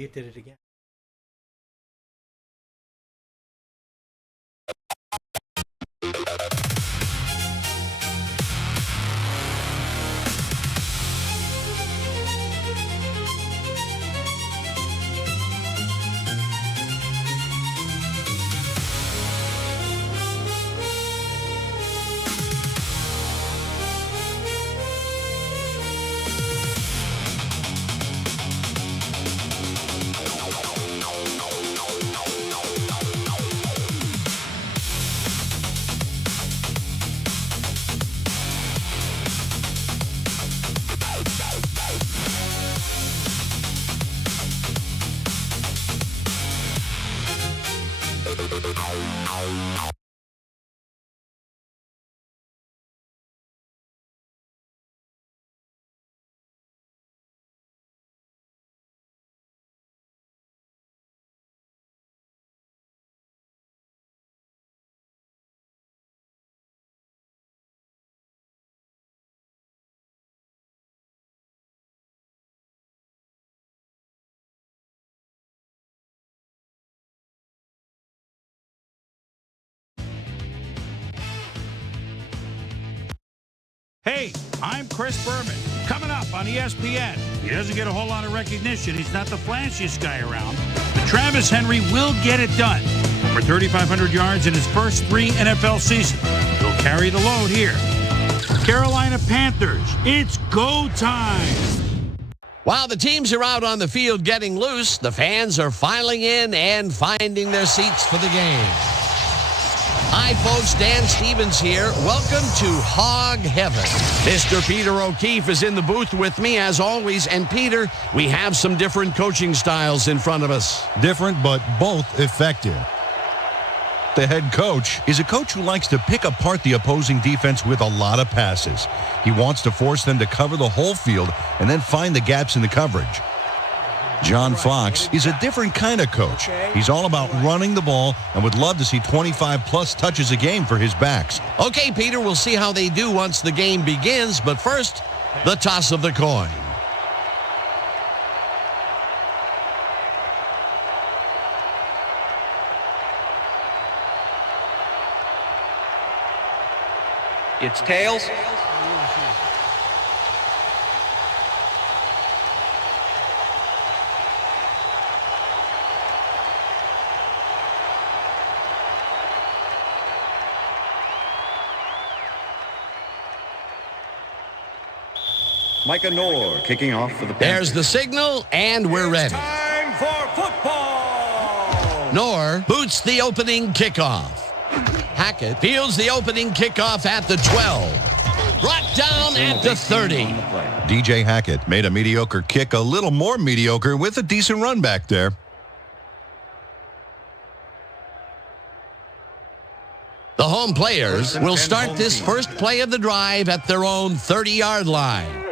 He did it again. Hey, I'm Chris Berman. Coming up on ESPN. He doesn't get a whole lot of recognition. He's not the flashiest guy around. But Travis Henry will get it done. For 3,500 yards in his first 3 NFL seasons. He'll carry the load here. Carolina Panthers, it's go time. While the teams are out on the field getting loose, the fans are filing in and finding their seats for the game. Hi, folks. Dan Stevens here. Welcome to Hog Heaven. Mr. Peter O'Keefe is in the booth with me, as always. And, Peter, we have some different coaching styles in front of us. Different, but both effective. The head coach is a coach who likes to pick apart the opposing defense with a lot of passes. He wants to force them to cover the whole field and then find the gaps in the coverage. John Fox is a different kind of coach. He's all about running the ball and would love to see 25-plus touches a game for his backs. Okay, Peter, we'll see how they do once the game begins. But first, the toss of the coin. It's tails. Micah Noor kicking off for the Panthers. There's the signal, and we're ready. Time for football. Noor boots the opening kickoff. Hackett fields the opening kickoff at the 12. Brought down at the 30. DJ Hackett made a mediocre kick a little more mediocre with a decent run back there. The home players will start this first play of the drive at their own 30-yard line.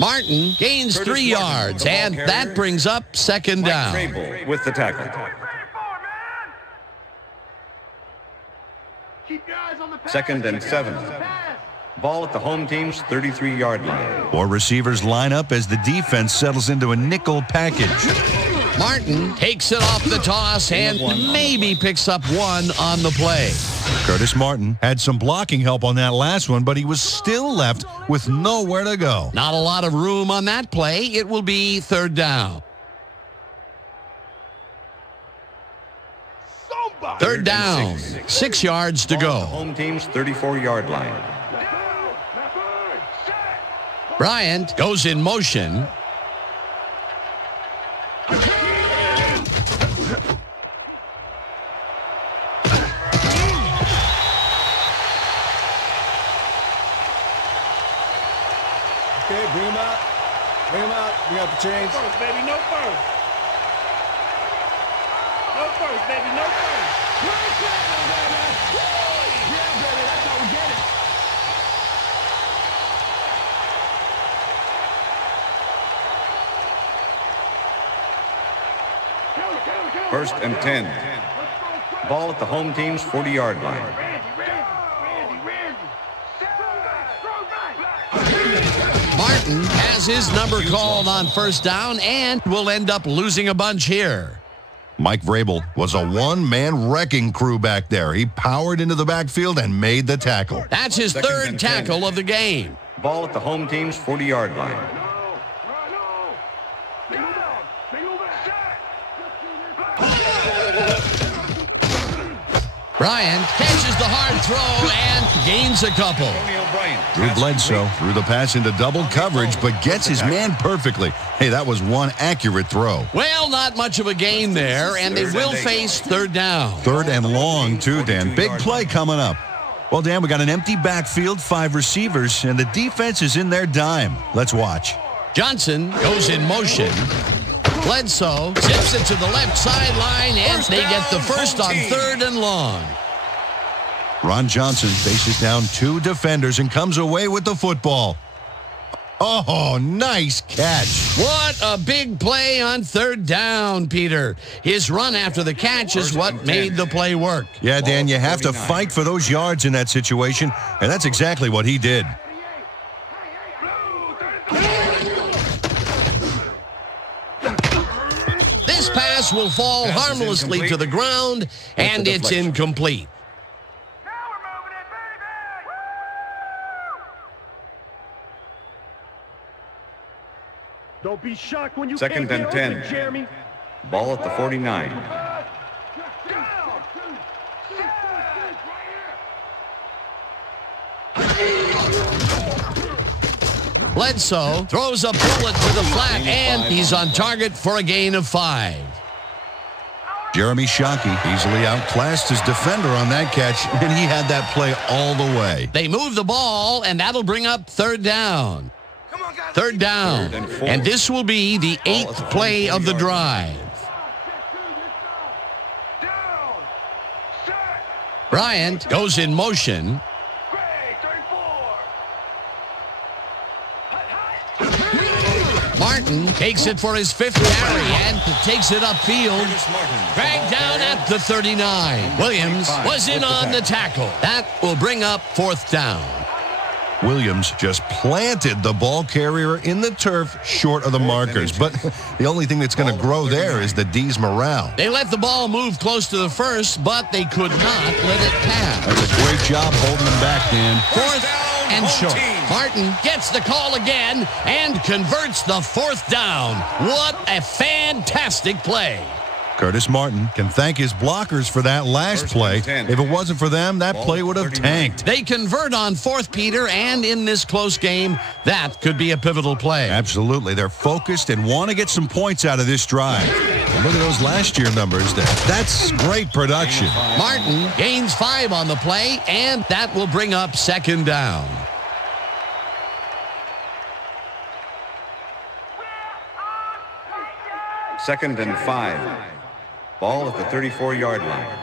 Martin gains 3 yards, and that brings up second down. Trable with the tackle. Second and 7. Ball at the home team's 33-yard line. Four receivers line up as the defense settles into a nickel package. Martin takes it off the toss and maybe picks up 1 on the play. Curtis Martin had some blocking help on that last one, but he was still left with nowhere to go. Not a lot of room on that play. It will be third down. Third down, 6 yards to go. Home team's 34-yard line. Bryant goes in motion. Okay, bring him out. Bring him out. Bring out the chains. No first, baby, no first. No first, baby, no first. First and 10. Ball at the home team's 40-yard line. Martin has his number called on first down and will end up losing a bunch here. Mike Vrabel was a one-man wrecking crew back there. He powered into the backfield and made the tackle. That's his third tackle of the game. Ball at the home team's 40-yard line. Bryant catches the hard throw and gains a couple. Drew Bledsoe threw the pass into double coverage, but gets his man perfectly. Hey, that was one accurate throw. Well, not much of a gain there, and they will face third down. Third and long, too, Dan. Big play coming up. Well, Dan, we got an empty backfield, 5 receivers, and the defense is in their dime. Let's watch. Johnson goes in motion. Bledsoe zips it to the left sideline, and they get the first on third and long. Ron Johnson faces down 2 defenders and comes away with the football. Oh, nice catch. What a big play on third down, Peter. His run after the catch is what made the play work. Yeah, Dan, you have to fight for those yards in that situation, and that's exactly what he did. This pass will fall harmlessly to the ground, and it's incomplete. Don't be shocked when you Second can't and get 10. open, Jeremy. Ball at the 49. Bledsoe throws a bullet to the flat, and he's on target for a gain of 5. Jeremy Shockey easily outclassed his defender on that catch, and he had that play all the way. They move the ball, and that'll bring up third down. Third down, and this will be the 8th play of the drive. Bryant goes in motion. Martin takes it for his 5th carry and takes it upfield. Dragged down at the 39. Williams was in on the tackle. That will bring up 4th down. Williams just planted the ball carrier in the turf short of the markers. But the only thing that's going to grow there is the D's morale. They let the ball move close to the first, but they could not let it pass. That's a great job holding them back, Dan. 4th and short. Martin gets the call again and converts the 4th down. What a fantastic play. Curtis Martin can thank his blockers for that last play. If it wasn't for them, that play would have tanked. They convert on 4th, Peter, and in this close game, that could be a pivotal play. Absolutely. They're focused and want to get some points out of this drive. And look at those last year numbers. That's great production. Martin gains 5 on the play, and that will bring up 2nd down. Second and 5. Ball at the 34-yard line.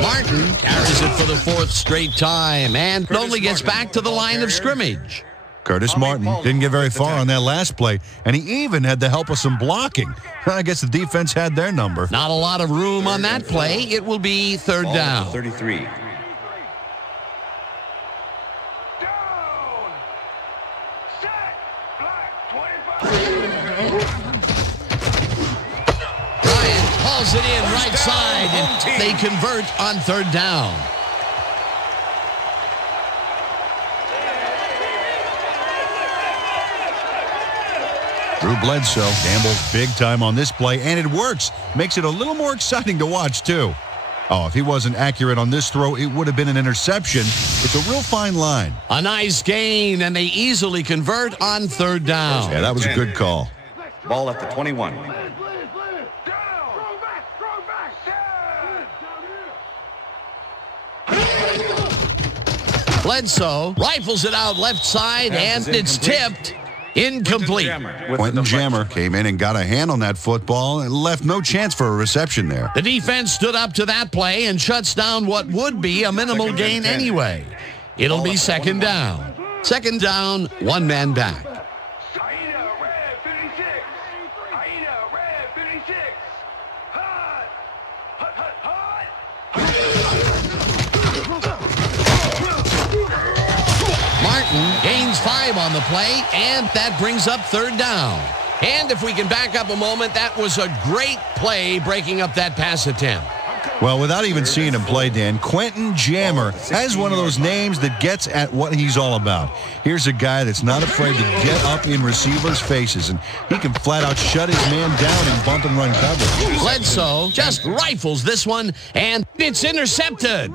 Martin carries it for the 4th straight time and only gets back to the line of scrimmage. Curtis Martin didn't get very far on that last play, and he even had the help of some blocking. I guess the defense had their number. Not a lot of room on that play. It will be 3rd down. 33. It in right side, and they convert on 3rd down. Drew Bledsoe gambles big time on this play, and it works. Makes it a little more exciting to watch, too. Oh, if he wasn't accurate on this throw, it would have been an interception. It's a real fine line. A nice gain, and they easily convert on 3rd down. Yeah, that was a good call. Ball at the 21. Bledsoe rifles it out left side, and it's tipped. Incomplete. Quentin Jammer came in and got a hand on that football and left no chance for a reception there. The defense stood up to that play and shuts down what would be a minimal gain anyway. It'll be 2nd down. 2nd down, 1 man back. Martin gains 5 on the play, and that brings up third down. And if we can back up a moment, that was a great play breaking up that pass attempt. Well, without even seeing him play, Dan, Quentin Jammer has one of those names that gets at what he's all about. Here's a guy that's not afraid to get up in receivers' faces, and he can flat out shut his man down and bump and run coverage. Bledsoe just rifles this one, and it's intercepted.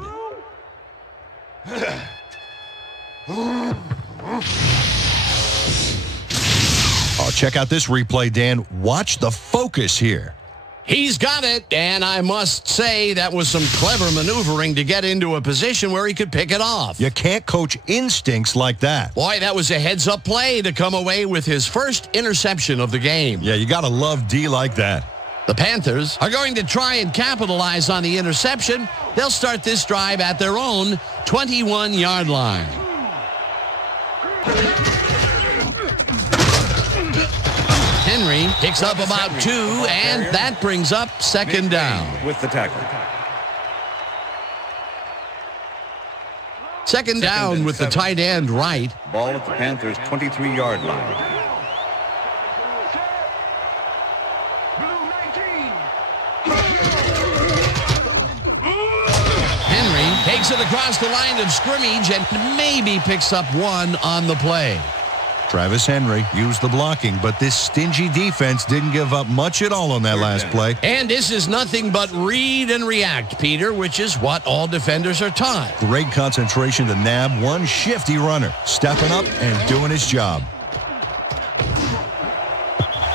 Oh, check out this replay, Dan. Watch the focus here. He's got it, and I must say that was some clever maneuvering to get into a position where he could pick it off. You can't coach instincts like that. Boy, that was a heads-up play to come away with his first interception of the game. Yeah, you got to love D like that. The Panthers are going to try and capitalize on the interception. They'll start this drive at their own 21-yard line. Henry picks up about 2, and that brings up second down. With the tackle. Second down with the tight end right. Ball at the Panthers' 23-yard line. Henry takes it across the line of scrimmage and maybe picks up 1 on the play. Travis Henry used the blocking, but this stingy defense didn't give up much at all on that last play. And this is nothing but read and react, Peter, which is what all defenders are taught. Great concentration to nab one shifty runner, stepping up and doing his job.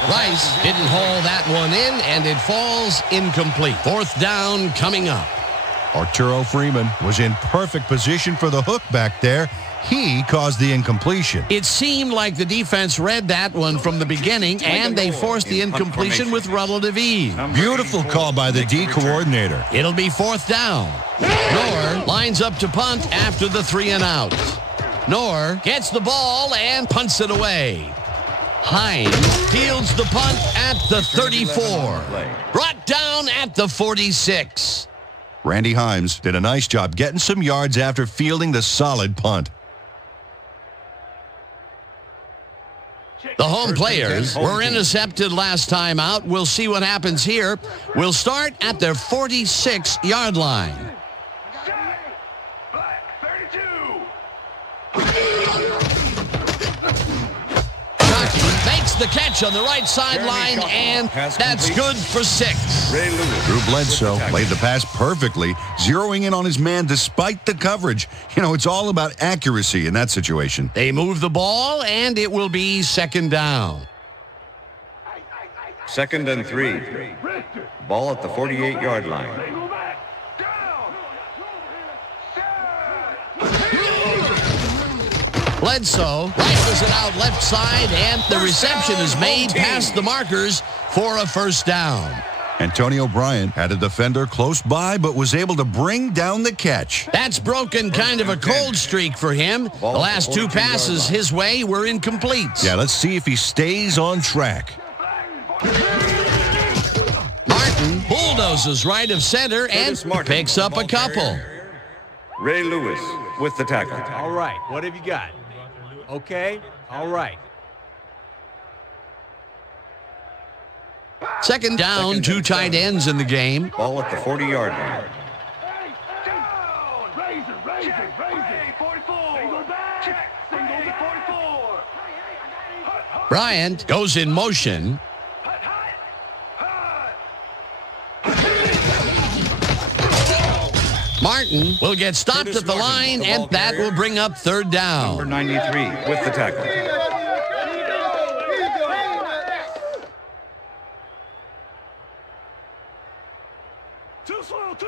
Rice didn't haul that one in, and it falls incomplete. Fourth down coming up. Arturo Freeman was in perfect position for the hook back there. He caused the incompletion. It seemed like the defense read that one from the beginning, and they forced the incompletion with relative ease. Beautiful call by the D coordinator. It'll be fourth down. Knorr lines up to punt after the 3 and out. Knorr gets the ball and punts it away. Hines fields the punt at the 34. Brought down at the 46. Randy Himes did a nice job getting some yards after fielding the solid punt. The home players were intercepted last time out. We'll see what happens here. We'll start at their 46-yard line. Makes the catch on the right sideline, and that's good for 6. Drew Bledsoe played the pass perfectly, zeroing in on his man despite the coverage. You know, it's all about accuracy in that situation. They move the ball, and it will be second down. 2nd and 3. Ball at the 48-yard line. Bledsoe rifles it out left side, and the reception is made past the markers for a first down. Antonio Bryant had a defender close by, but was able to bring down the catch. That's broken kind of a cold streak for him. The last 2 passes his way were incomplete. Yeah, let's see if he stays on track. Martin bulldozes right of center and picks up a couple. Ray Lewis with the tackle. All right, what have you got? Okay, all right. Second down, 2 tight ends in the game. Ball at the 40-yard line. Bryant goes in motion. Martin will get stopped at the line, and that will bring up third down. Number 93 with the tackle.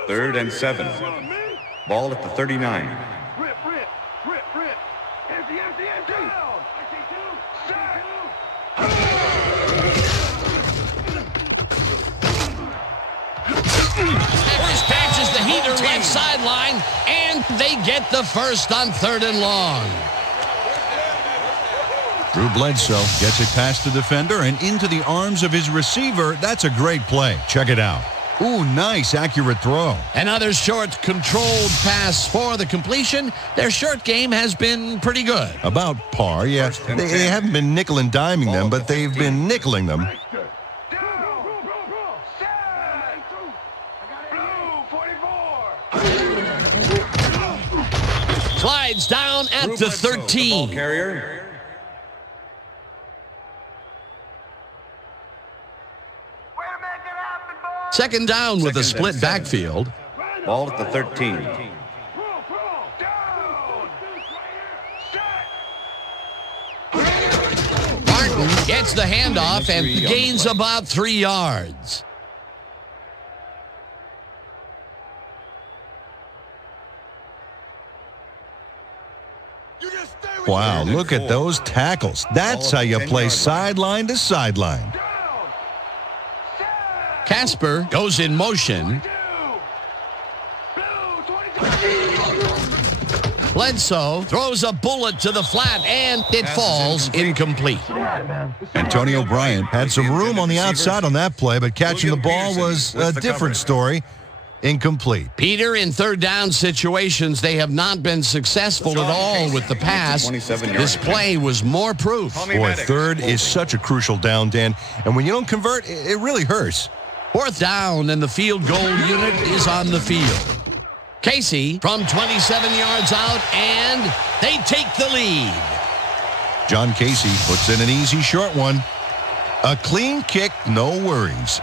Third and 7. Ball at the 39. First catches the heater left sideline, and they get the first on 3rd and long. Drew Bledsoe gets it past the defender and into the arms of his receiver. That's a great play. Check it out. Ooh, nice, accurate throw. Another short, controlled pass for the completion. Their short game has been pretty good. About par, yeah. They haven't been nickel and diming them, but they've been nickeling them. Slides down at the 13. Carrier. Second down with a split backfield. Ball at the 13. Martin gets the handoff and gains about 3 yards. Wow, look at those tackles. That's how you play sideline to sideline. Casper goes in motion. Bledsoe throws a bullet to the flat, and it falls incomplete. Antonio Bryant had some room on the outside on that play, but catching the ball was a different story. Incomplete. Peter, in third down situations, they have not been successful at all with the pass. This play was more proof. Boy, third is such a crucial down, Dan, and when you don't convert, it really hurts. Fourth down, and the field goal unit is on the field. Casey from 27 yards out, and they take the lead. John Casey puts in an easy short one. A clean kick, no worries.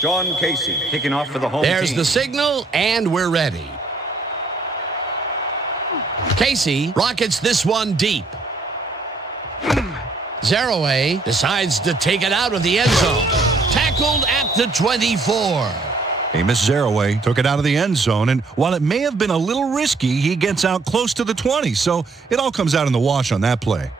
John Casey kicking off for the home There's team. the signal, and we're ready. Casey rockets this one deep. Zaraway decides to take it out of the end zone. Tackled at the 24. Amos Zaraway took it out of the end zone, and while it may have been a little risky, he gets out close to the 20, so it all comes out in the wash on that play.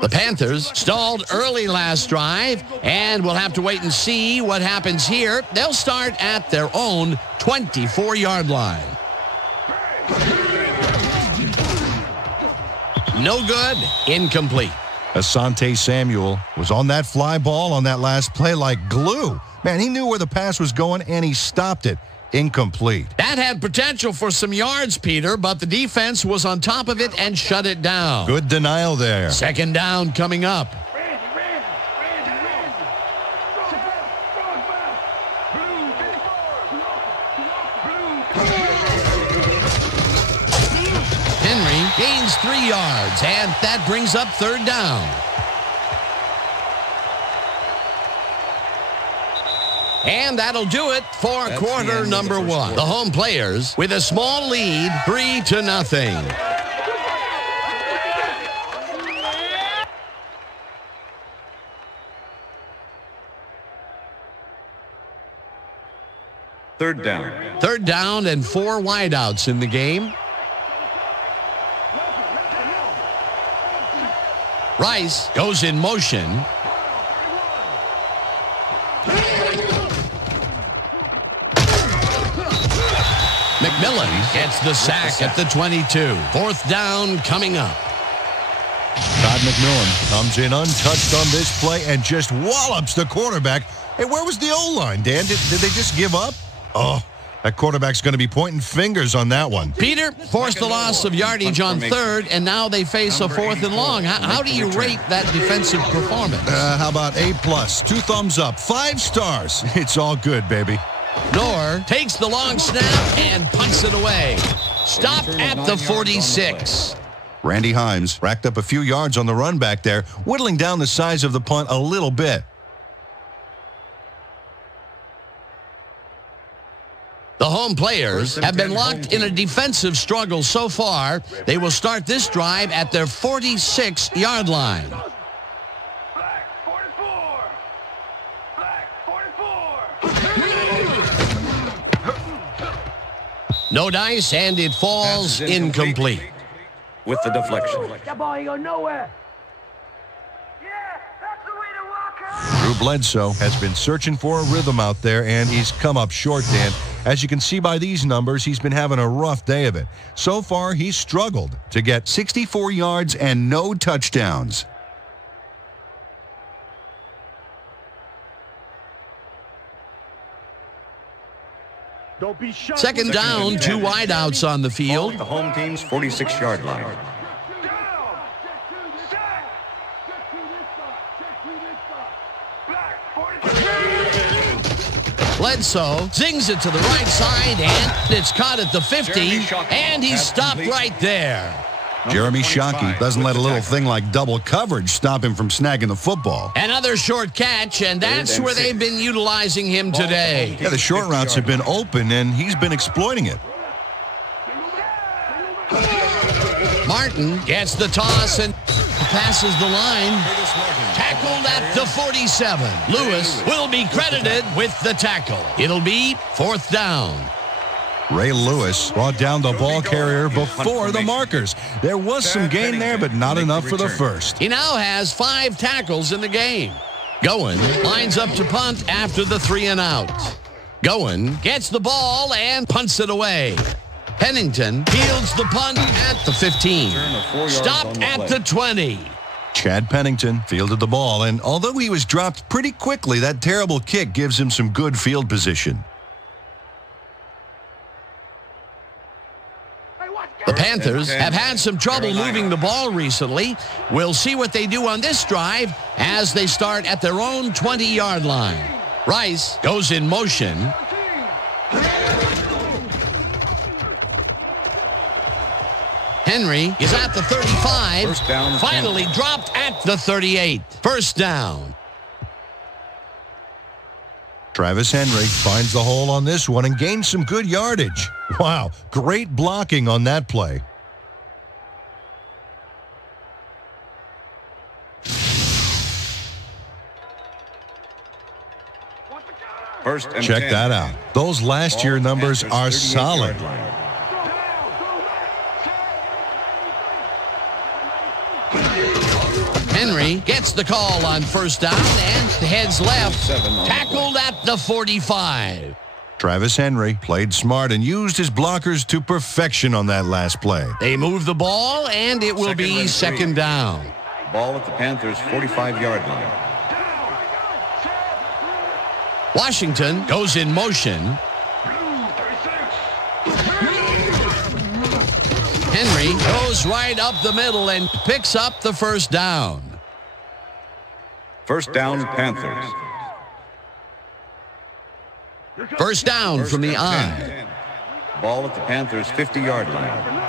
The Panthers stalled early last drive, and we'll have to wait and see what happens here. They'll start at their own 24-yard line. No good, incomplete. Asante Samuel was on that fly ball on that last play like glue. Man, he knew where the pass was going, and he stopped it. Incomplete. That had potential for some yards, Peter, but the defense was on top of it and shut it down. Good denial there. Second down coming up. Henry gains 3 yards, and that brings up third down. And that'll do it for quarter number one. The home players with a small lead, 3-0. Third down. Third down and 4 wideouts in the game. Rice goes in motion. McMillan gets the sack at the 22. Fourth down coming up. Todd McMillan comes in untouched on this play and just wallops the quarterback. Hey, where was the O-line, Dan? Did they just give up? Oh, that quarterback's going to be pointing fingers on that one. Peter forced the loss of yardage on third, and now they face a fourth and long. How do you rate that defensive performance? How about A+, 2 thumbs up, 5 stars. It's all good, baby. Knorr takes the long snap and punts it away. Stopped at the 46. Randy Himes racked up a few yards on the run back there, whittling down the size of the punt a little bit. The home players have been locked in a defensive struggle so far. They will start this drive at their 46-yard line. No dice, and it falls incomplete. With the deflection. That ball ain't going nowhere. Yeah, that's the way to walk her. Drew Bledsoe has been searching for a rhythm out there, and he's come up short, Dan. As you can see by these numbers, he's been having a rough day of it. So far, he's struggled to get 64 yards and no touchdowns. Second down, 2 wideouts on the field. The home team's 46-yard line. Bledsoe zings it to the right side, and it's caught at the 50, and he's stopped right there. Jeremy Shockey doesn't let a little thing like double coverage stop him from snagging the football. Another short catch, and that's where they've been utilizing him today. Yeah, the short routes have been open, and he's been exploiting it. Martin gets the toss and passes the line. Tackled at the 47. Lewis will be credited with the tackle. It'll be 4th down. Ray Lewis brought down the ball carrier before the markers. There was some gain there, but not enough for the first. He now has 5 tackles in the game. Goen lines up to punt after the 3 and out. Goen gets the ball and punts it away. Pennington fields the punt at the 15. Stopped at the 20. Chad Pennington fielded the ball, and although he was dropped pretty quickly, that terrible kick gives him some good field position. The Panthers have had some trouble moving the ball recently. We'll see what they do on this drive as they start at their own 20-yard line. Rice goes in motion. Henry is at the 35. Finally dropped at the 38. First down. Travis Henry finds the hole on this one and gains some good yardage. Wow, great blocking on that play. Check that out. Those last year numbers are solid. Henry gets the call on first down and heads left. Tackled at the 45. Travis Henry played smart and used his blockers to perfection on that last play. They move the ball, and it will be second down. Ball at the Panthers' 45-yard line. Washington goes in motion. Henry goes right up the middle and picks up the first down. First down, Panthers. First down from the I. Ball at the Panthers' 50-yard line.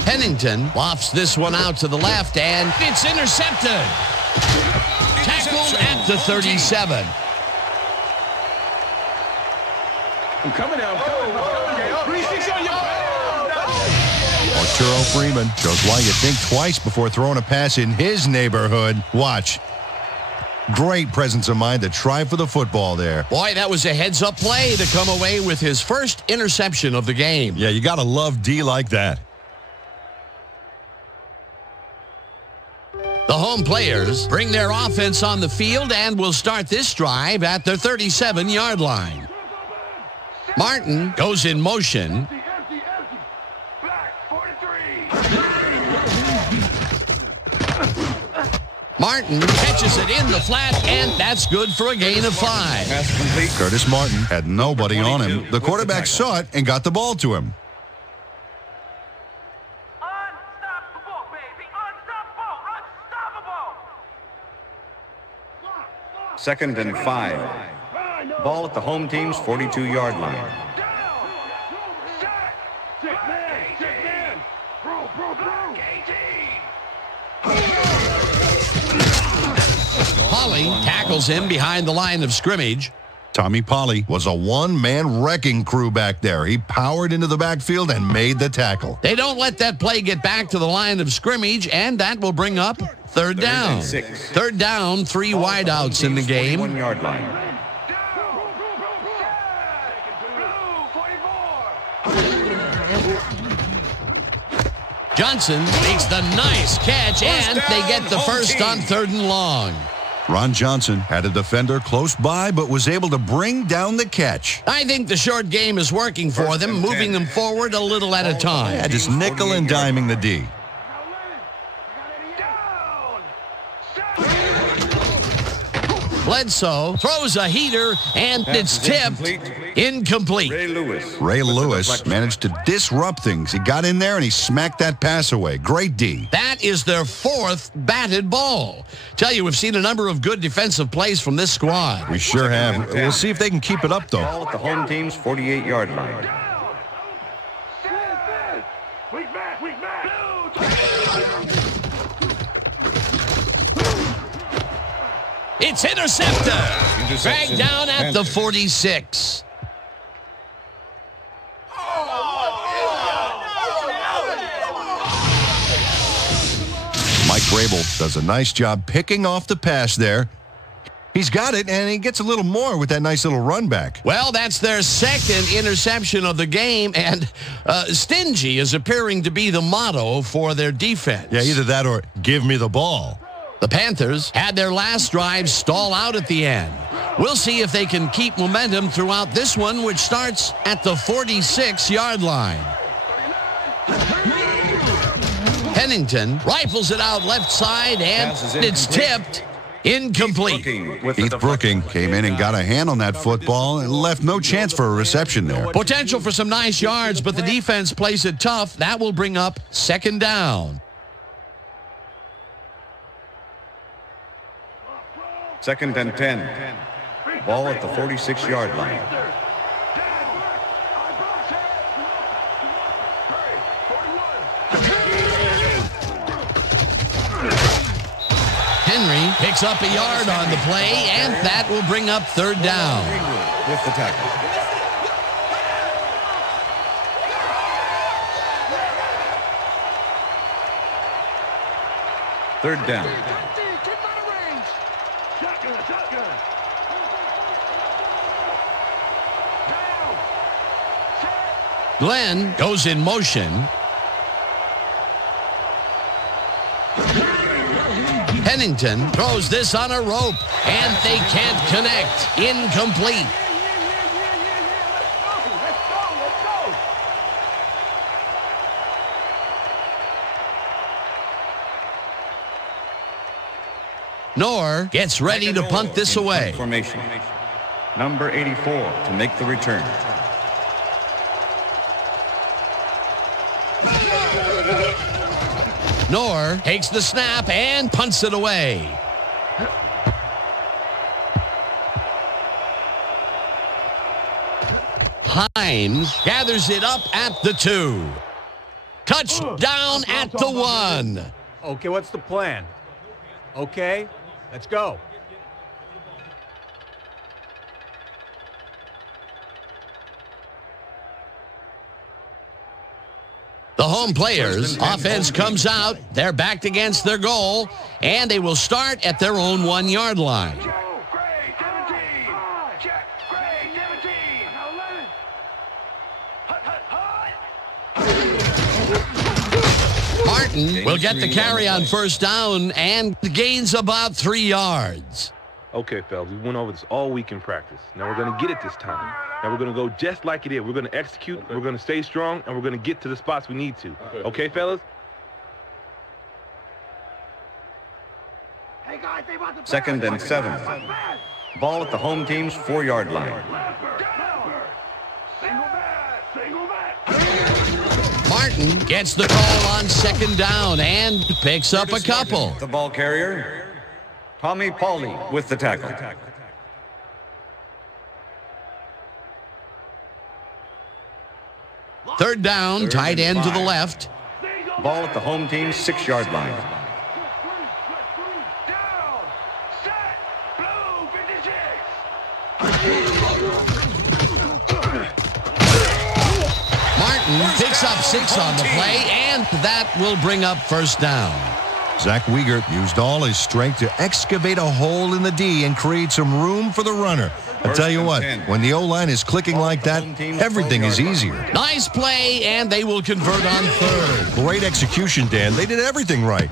Pennington lofts this one out to the left, and it's intercepted. Tackled at the 37. I'm coming down. Arturo Freeman shows why you think twice before throwing a pass in his neighborhood. Watch. Great presence of mind to try for the football there. Boy, that was a heads-up play to come away with his first interception of the game. Yeah, you got to love D like that. The home players bring their offense on the field and will start this drive at their 37-yard line. Martin goes in motion. Martin catches it in the flat, and that's good for a gain of 5. Curtis Martin had nobody on him. The quarterback saw it and got the ball to him. Unstoppable, baby. Unstoppable. Unstoppable. Second and 5. Ball at the home team's 42-yard line. Polly tackles him behind the line of scrimmage. Tommy Polly was a one-man wrecking crew back there. He powered into the backfield and made the tackle. They don't let that play get back to the line of scrimmage, and that will bring up third down. Third down, 3 wideouts in the game. 41-yard line. Johnson makes the nice catch, and they get the first on 3rd and long. Ron Johnson had a defender close by, but was able to bring down the catch. I think the short game is working for them, moving them forward a little at a time. Yeah, just nickel and diming the D. Bledsoe throws a heater, and it's tipped. Incomplete. Ray Lewis managed to disrupt things. He got in there and he smacked that pass away. Great D. That is their 4th batted ball. Tell you, we've seen a number of good defensive plays from this squad. We sure have. We'll see if they can keep it up, though. Ball at the home team's 48-yard line. It's intercepted. Dragged down at the 46. Mike Vrabel does a nice job picking off the pass there. He's got it, and he gets a little more with that nice little run back. Well, that's their 2nd interception of the game, and stingy is appearing to be the motto for their defense. Yeah, either that or give me the ball. The Panthers had their last drive stall out at the end. We'll see if they can keep momentum throughout this one, which starts at the 46-yard line. Pennington rifles it out left side, and it's tipped. Incomplete. Keith Brooking came in and got a hand on that football and left no chance for a reception there. Potential for some nice yards, but the defense plays it tough. That will bring up 2nd down. 2nd and 10. Ball at the 46-yard line. Henry picks up a yard on the play, and that will bring up 3rd down. With the tackle. Third down. Glenn goes in motion. Pennington throws this on a rope, and they can't connect. Incomplete. Knorr gets ready to punt this away. Formation. Number 84 to make the return. Knorr takes the snap and punts it away. Hines gathers it up at the 2. Touchdown at the 1. Okay, what's the plan? Okay, let's go. The home players' offense comes out. They're backed against their goal, and they will start at their own 1-yard line. Martin will get the carry on 1st down and gains about 3 yards. Okay, fellas, we went over this all week in practice. Now we're going to get it this time. Now we're going to go just like it is. We're going to execute, we're going to stay strong, and we're going to get to the spots we need to. Okay, fellas? 2nd and 7. Ball at the home team's 4-yard line. Martin gets the call on 2nd down and picks up a couple. The ball carrier, Tommy Pauly with the tackle. Third down, tight end to the left. Ball at the home team's 6-yard line. Martin picks up 6 on the play, and that will bring up 1st down. Zach Wiegert used all his strength to excavate a hole in the D and create some room for the runner. I tell you what, when the O-line is clicking like that, everything is easier. Nice play, and they will convert on third. Great execution, Dan. They did everything right.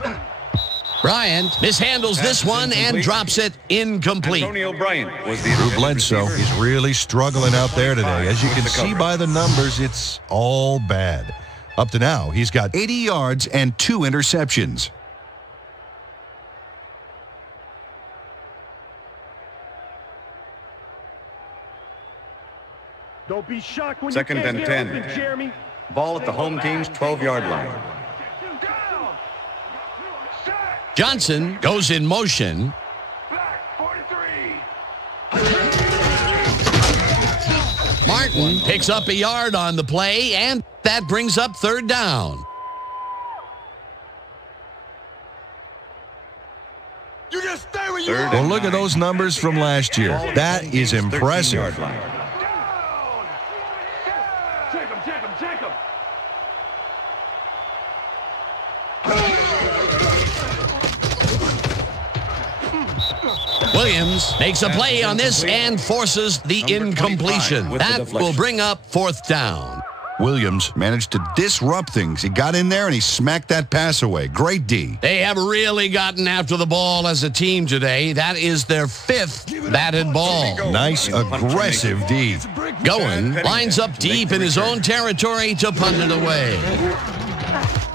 Bryant mishandles this one and drops it incomplete. Antonio Bryant was the Drew Bledsoe is really struggling out there today. As you can see by the numbers, it's all bad. Up to now, he's got 80 yards and 2 interceptions. Don't be shocked when Second you can't and get 10. open, Jeremy. Ball at the home team's 12-yard line. Johnson goes in motion. Back, 43. Martin picks up a yard on the play, and that brings up third down. You just stay where you Third are. Well, and look at 9. those numbers from last year. Ball at the That home is team's impressive. 13-yard line. Take him, take him, take him. Williams makes a play on this and forces the Number 25 incompletion. with the That will deflection. bring up fourth down. Williams managed to disrupt things. He got in there and he smacked that pass away. Great D. They have really gotten after the ball as a team today. That is their 5th batted ball. Nice, aggressive D. Goen lines up deep in his own territory to punt it away.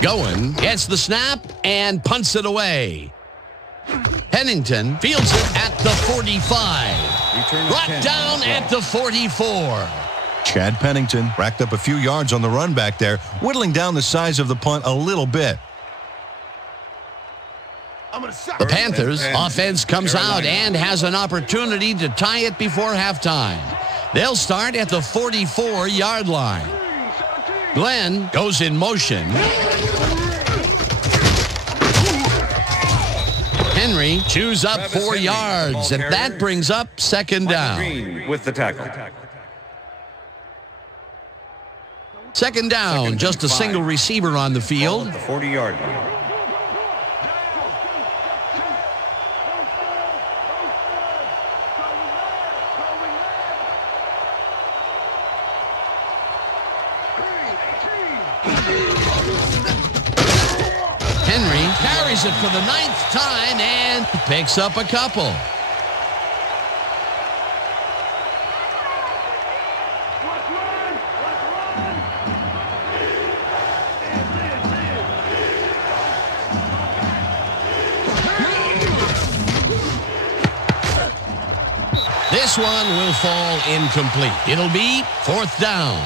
Goen gets the snap and punts it away. Pennington fields it at the 45. Brought down at the 44. Chad Pennington racked up a few yards on the run back there, whittling down the size of the punt a little bit. The Panthers offense comes out and has an opportunity to tie it before halftime. They'll start at the 44-yard line. Glenn goes in motion. Henry chews up 4 yards, and that brings up second down. Green with the tackle. Second down, just a single receiver on the Ball field. at the 40-yard line. Henry carries it for the 9th time and picks up a couple. This one will fall incomplete. It'll be fourth down.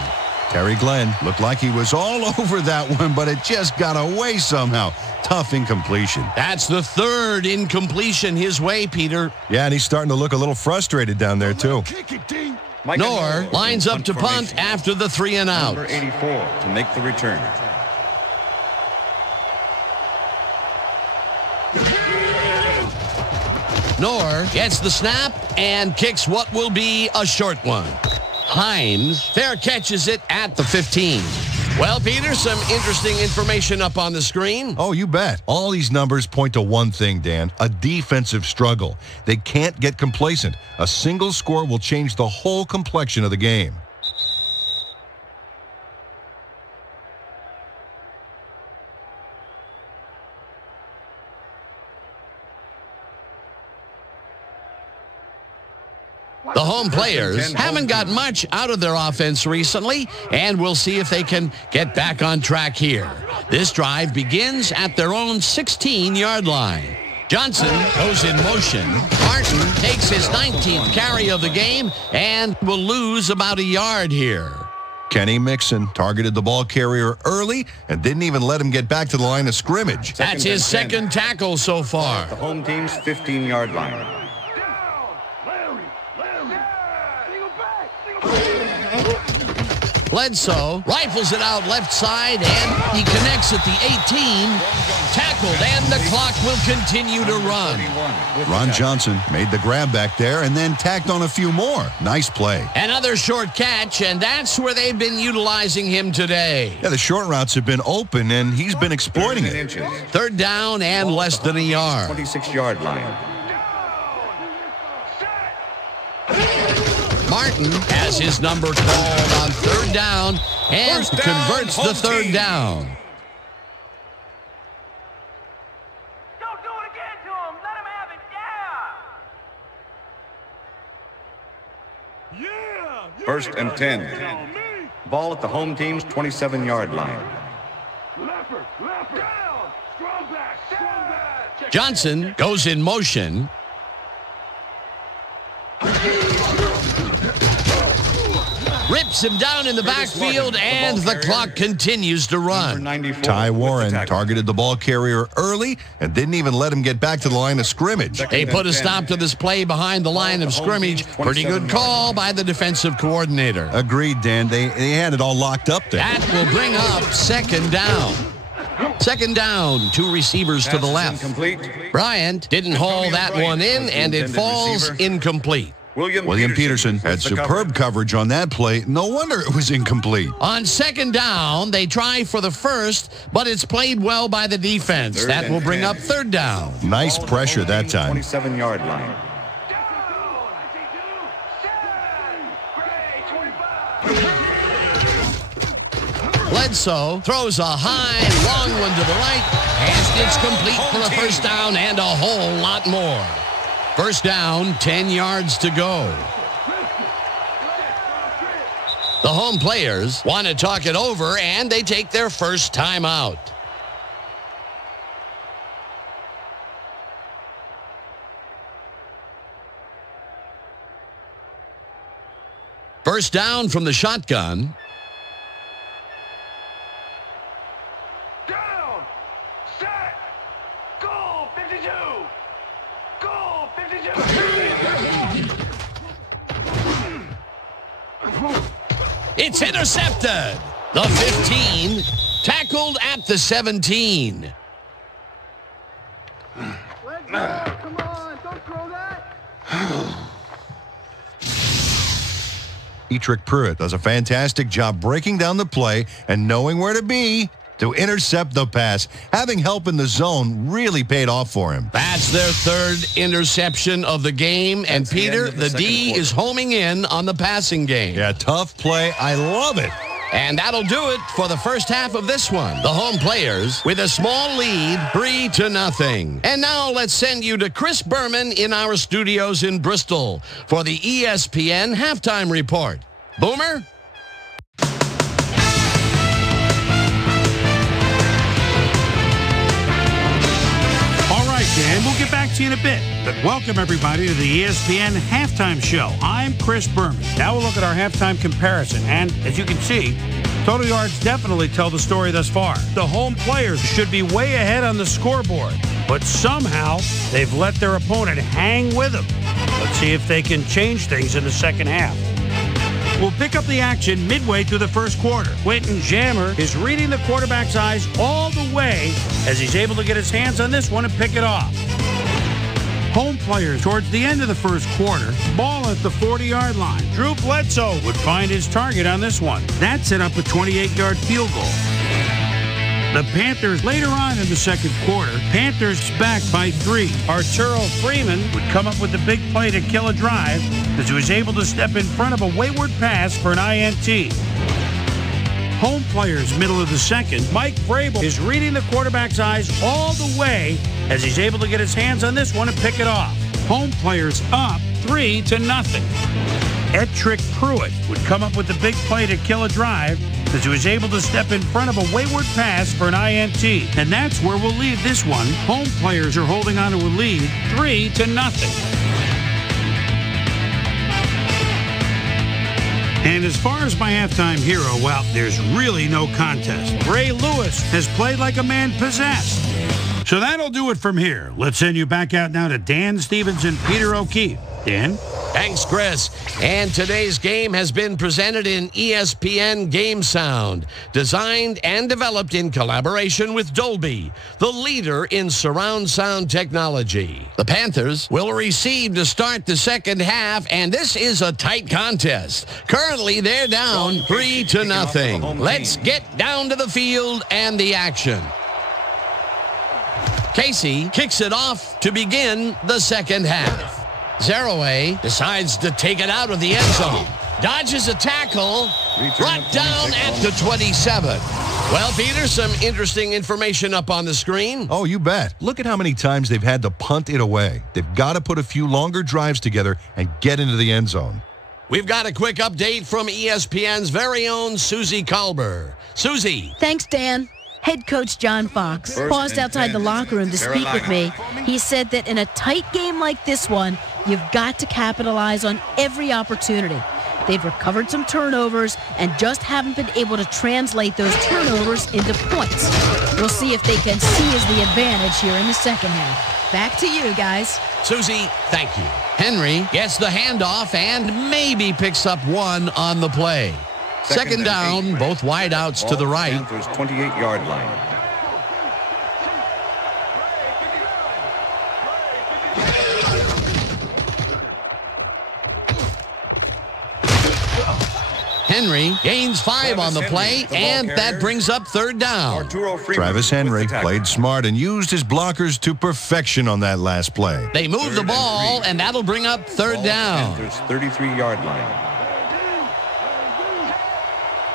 Terry Glenn looked like he was all over that one, but it just got away somehow. Tough incompletion. That's the 3rd incompletion his way, Peter. Yeah, and he's starting to look a little frustrated down there, too. Nor lines up to punt formation. after the 3 and out. Number 84 to make the return. Nor gets the snap and kicks what will be a short one. Himes fair catches it at the 15. Well, Peter, some interesting information up on the screen. Oh, you bet. All these numbers point to one thing, Dan, a defensive struggle. They can't get complacent. A single score will change the whole complexion of the game. The home players haven't got much out of their offense recently, and we'll see if they can get back on track here. This drive begins at their own 16-yard line. Johnson goes in motion. Martin takes his 19th carry of the game and will lose about a yard here. Kenny Mixon targeted the ball carrier early and didn't even let him get back to the line of scrimmage. That's his second tackle so far. The home team's 15-yard line. Bledsoe rifles it out left side, and he connects at the 18. Tackled, and the clock will continue to run. Ron Johnson made the grab back there and then tacked on a few more. Nice play. Another short catch, and that's where they've been utilizing him today. Yeah, the short routes have been open, and he's been exploiting it. Inches. Third down and less than a yard. 26-yard line. Martin has his number called on third down and converts the third down. Don't do it again to him. Let him have it. Yeah. First and 10. Ball at the home team's 27-yard line. Leopard. Down. Strong back. Johnson goes in motion. Rips him down in the backfield, and the clock continues to run. Ty Warren targeted the ball carrier early and didn't even let him get back to the line of scrimmage. They put a stop to this play behind the line of scrimmage. Pretty good call by the defensive coordinator. Agreed, Dan. They had it all locked up there. That will bring up second down. Second down, 2 receivers to the left. Bryant didn't haul that one in, and it falls incomplete. William Peterson had superb coverage on that play. No wonder it was incomplete. On second down, they try for the first, but it's played well by the defense. That will bring up third down. Nice pressure that time. 27-yard line. Bledsoe throws a high, long one to the right, and it's complete for a first down and a whole lot more. First down, 10 yards to go. The home players want to talk it over, and they take their first time out. First down from the shotgun. Down. Set. Goal 52. Goal 52. It's intercepted. The 15 tackled at the 17. Let's go. Come on. Don't throw that. Etrick Pruitt does a fantastic job breaking down the play and knowing where to be to intercept the pass. Having help in the zone really paid off for him. That's their third interception of the game. And Peter, the D is homing in on the passing game. Yeah, tough play. I love it. And that'll do it for the first half of this one. The home players with a small lead, 3-0. And now let's send you to Chris Berman in our studios in Bristol for the ESPN Halftime Report. Boomer? And we'll get back to you in a bit. But welcome, everybody, to the ESPN Halftime Show. I'm Chris Berman. Now we'll look at our halftime comparison. And as you can see, total yards definitely tell the story thus far. The home players should be way ahead on the scoreboard. But somehow, they've let their opponent hang with them. Let's see if they can change things in the second half. We'll pick up the action midway through the first quarter. Quentin Jammer is reading the quarterback's eyes all the way as he's able to get his hands on this one and pick it off. Home players towards the end of the first quarter, ball at the 40-yard line. Drew Bledsoe would find his target on this one. That set up a 28-yard field goal. The Panthers later on in the second quarter, Panthers back by 3. Arturo Freeman would come up with the big play to kill a drive as he was able to step in front of a wayward pass for an INT. Home players middle of the second, Mike Vrabel is reading the quarterback's eyes all the way as he's able to get his hands on this one and pick it off. Home players up 3-0. Etrick Pruitt would come up with the big play to kill a drive as he was able to step in front of a wayward pass for an INT. And that's where we'll leave this one. Home players are holding on to a lead 3-0. And as far as my halftime hero, well, there's really no contest. Ray Lewis has played like a man possessed. So that'll do it from here. Let's send you back out now to Dan Stevens and Peter O'Keefe. Dan? Thanks, Chris. And today's game has been presented in ESPN Game Sound, designed and developed in collaboration with Dolby, the leader in surround sound technology. The Panthers will receive to start the second half, and this is a tight contest. Currently, they're down 3-0. Let's get down to the field and the action. Casey kicks it off to begin the second half. Zeraway decides to take it out of the end zone. Dodges a tackle. Brought down at the 27. Well, Peter, some interesting information up on the screen. Oh, you bet. Look at how many times they've had to punt it away. They've got to put a few longer drives together and get into the end zone. We've got a quick update from ESPN's very own Susie Kalber. Susie. Thanks, Dan. Head coach John Fox paused outside the locker room to speak with me. He said that in a tight game like this one, you've got to capitalize on every opportunity. They've recovered some turnovers and just haven't been able to translate those turnovers into points. We'll see if they can seize the advantage here in the second half. Back to you, guys. Susie, thank you. Henry gets the handoff and maybe picks up one on the play. Second down, both wideouts to the right. Panthers 28-yard line. Henry gains 5 on the play, and that brings up third down. Travis Henry played smart and used his blockers to perfection on that last play. They move the ball, and that'll bring up third down. Panthers 33-yard line.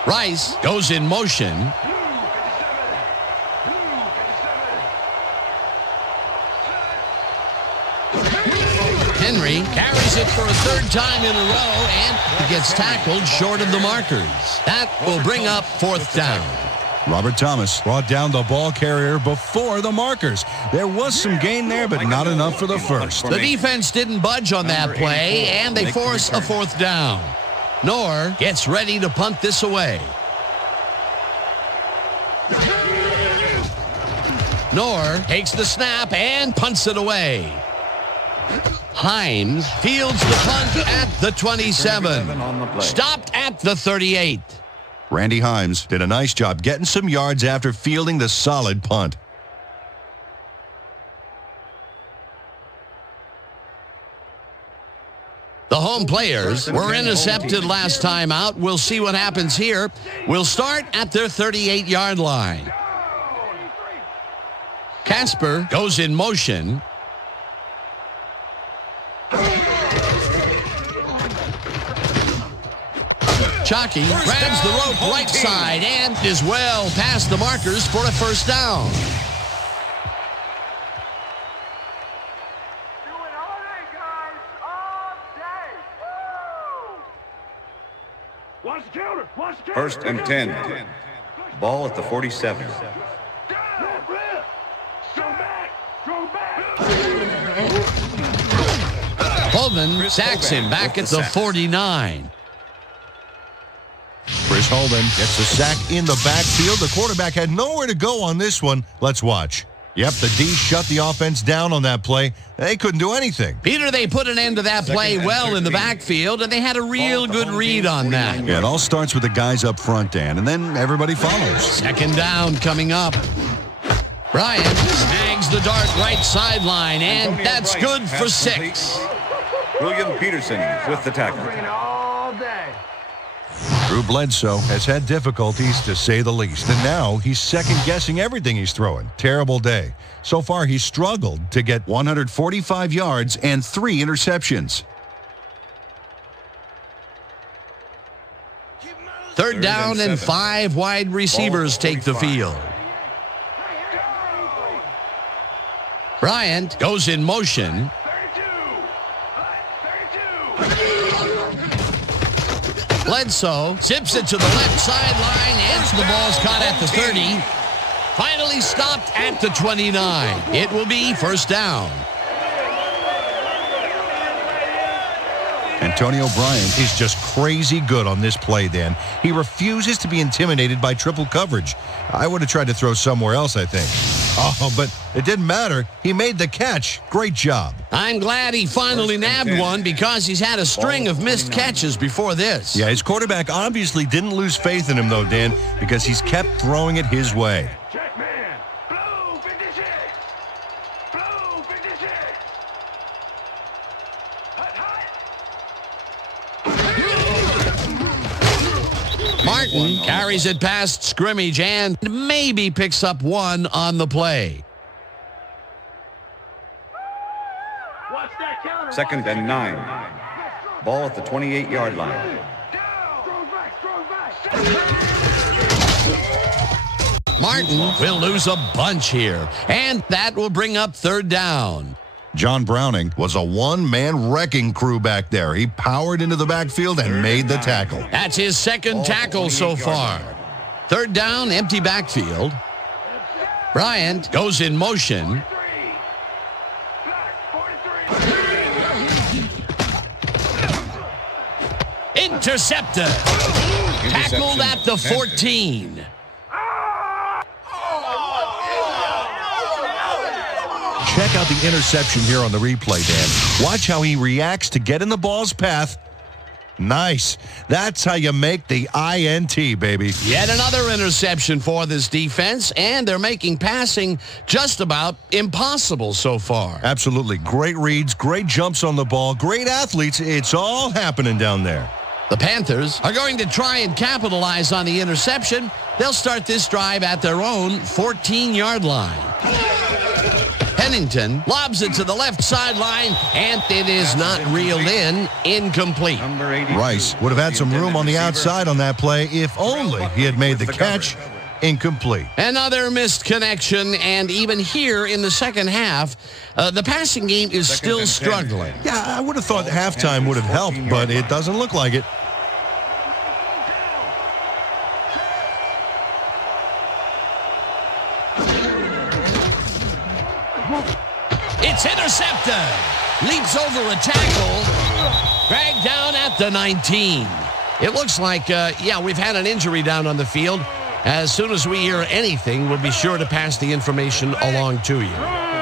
Rice goes in motion. Henry carries it for a third time in a row, and he gets tackled short of the markers. That will bring up fourth down. Robert Thomas brought down the ball carrier before the markers. There was some gain there, but not enough for the first. The defense didn't budge on that play, and they force a fourth down. Knorr gets ready to punt this away. Knorr takes the snap and punts it away. Himes fields the punt at the 27. Stopped at the 38. Randy Himes did a nice job getting some yards after fielding the solid punt. The home players were intercepted last time out. We'll see what happens here. We'll start at their 38-yard line. Casper goes in motion. Chalky grabs the rope right side and is well past the markers for a first down. Doing all day, guys. All day. Woo! Watch the counter. Watch the counter. First and 10. Ball at the 47. Holman sacks him back at the 49. Chris Holman gets a sack in the backfield. The quarterback had nowhere to go on this one. Let's watch. Yep, the D shut the offense down on that play. They couldn't do anything. Peter, they put an end to that play well in the backfield, and they had a real good read on that. Yeah, it all starts with the guys up front, Dan, and then everybody follows. Second down coming up. Bryant snags the dart right sideline, and that's good for 6. William Peterson with the tackle. All day. Drew Bledsoe has had difficulties, to say the least, and now he's second-guessing everything he's throwing. Terrible day. So far, he's struggled to get 145 yards and 3 interceptions. Third down and 5 wide receivers take the field. Bryant goes in motion. Bledsoe zips it to the left sideline, and the ball's caught at the 30. Finally stopped at the 29. It will be first down. Antonio Bryant is just crazy good on this play, Dan. He refuses to be intimidated by triple coverage. I would have tried to throw somewhere else, I think. Oh, but it didn't matter. He made the catch. Great job. I'm glad he finally nabbed one because he's had a string of missed catches before this. Yeah, his quarterback obviously didn't lose faith in him, though, Dan, because he's kept throwing it his way. Check man. Blue 56. Blue 56. Hut, hut. Martin carries it past scrimmage and maybe picks up one on the play. Watch that counter. Second and 9. Ball at the 28-yard line. Martin will lose a bunch here, and that will bring up third down. John Browning was a one-man wrecking crew back there. He powered into the backfield and made the tackle. That's his second tackle so far. Third down, empty backfield. Bryant goes in motion. Intercepted. Tackled at the 14. Check out the interception here on the replay, Dan. Watch how he reacts to get in the ball's path. Nice. That's how you make the INT, baby. Yet another interception for this defense, and they're making passing just about impossible so far. Absolutely. Great reads, great jumps on the ball, great athletes. It's all happening down there. The Panthers are going to try and capitalize on the interception. They'll start this drive at their own 14-yard line. Pennington lobs it to the left sideline, and it is not reeled in. Incomplete. Rice would have had some room on the outside on that play if only he had made the catch. Incomplete. Another missed connection, and even here in the second half, the passing game is still struggling. Yeah, I would have thought halftime would have helped, but it doesn't look like it. It's intercepted. Leaps over a tackle. Dragged down at the 19. It looks like, we've had an injury down on the field. As soon as we hear anything, we'll be sure to pass the information along to you. My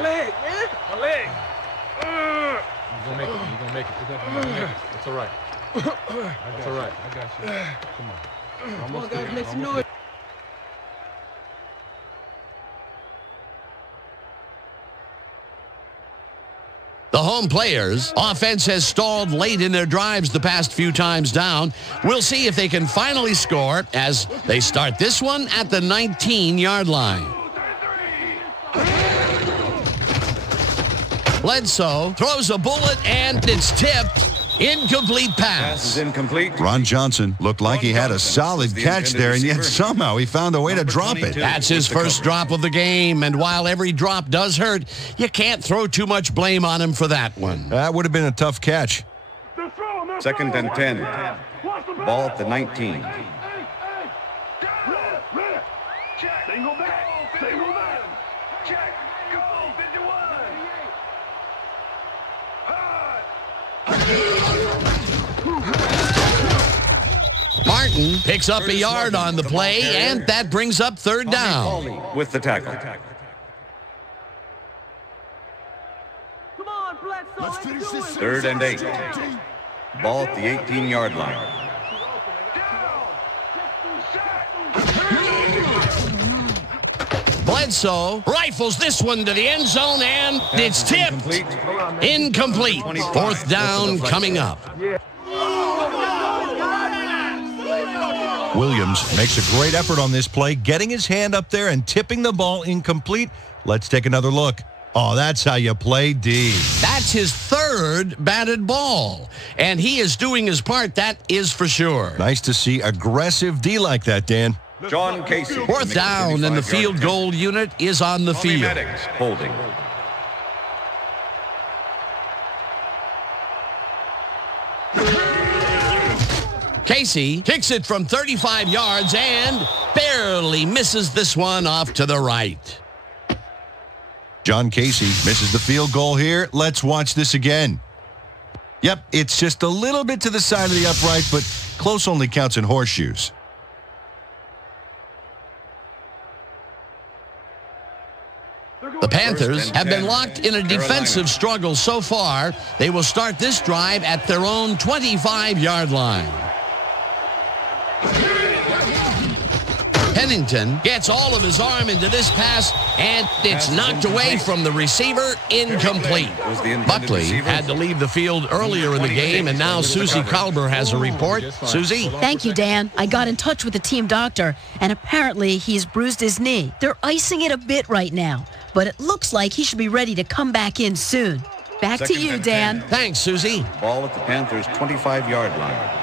leg, man. My leg. You're gonna make it. It's all right. It's all right. I got you. Come on. Almost there. Make some noise. The home players' offense has stalled late in their drives the past few times down. We'll see if they can finally score as they start this one at the 19-yard line. Bledsoe throws a bullet, and it's tipped. Incomplete pass. Incomplete. Ron Johnson looked like he had a solid catch there, and yet somehow he found a way to drop it. That's his first drop of the game, and while every drop does hurt, you can't throw too much blame on him for that one. That would have been a tough catch. Second and 10. Ball at the 19. Single back. Single back. Check. Go. 51. Martin picks up a yard on the play, and that brings up third down. With the tackle. Come on, Bledsoe. Let's do it. Third and 8. Ball at the 18-yard line. Bledsoe rifles this one to the end zone, and it's tipped. Incomplete. Fourth down coming up. Williams makes a great effort on this play, getting his hand up there and tipping the ball incomplete. Let's take another look. Oh, that's how you play D. That's his third batted ball, and he is doing his part, that is for sure. Nice to see aggressive D like that, Dan. John Casey. Fourth down, and the field goal unit is on the field. Holding. Casey kicks it from 35 yards and barely misses this one off to the right. John Casey misses the field goal here. Let's watch this again. Yep, it's just a little bit to the side of the upright, but close only counts in horseshoes. The Panthers have been locked in a defensive struggle so far. They will start this drive at their own 25-yard line. Pennington gets all of his arm into this pass, and it's knocked away from the receiver, incomplete. Buckley had to leave the field earlier in the game, and now Susie Kalber has a report. Susie? Thank you, Dan. I got in touch with the team doctor, and apparently he's bruised his knee. They're icing it a bit right now, but it looks like he should be ready to come back in soon. Back to you, Dan. Thanks, Susie. Ball at the Panthers' 25-yard line.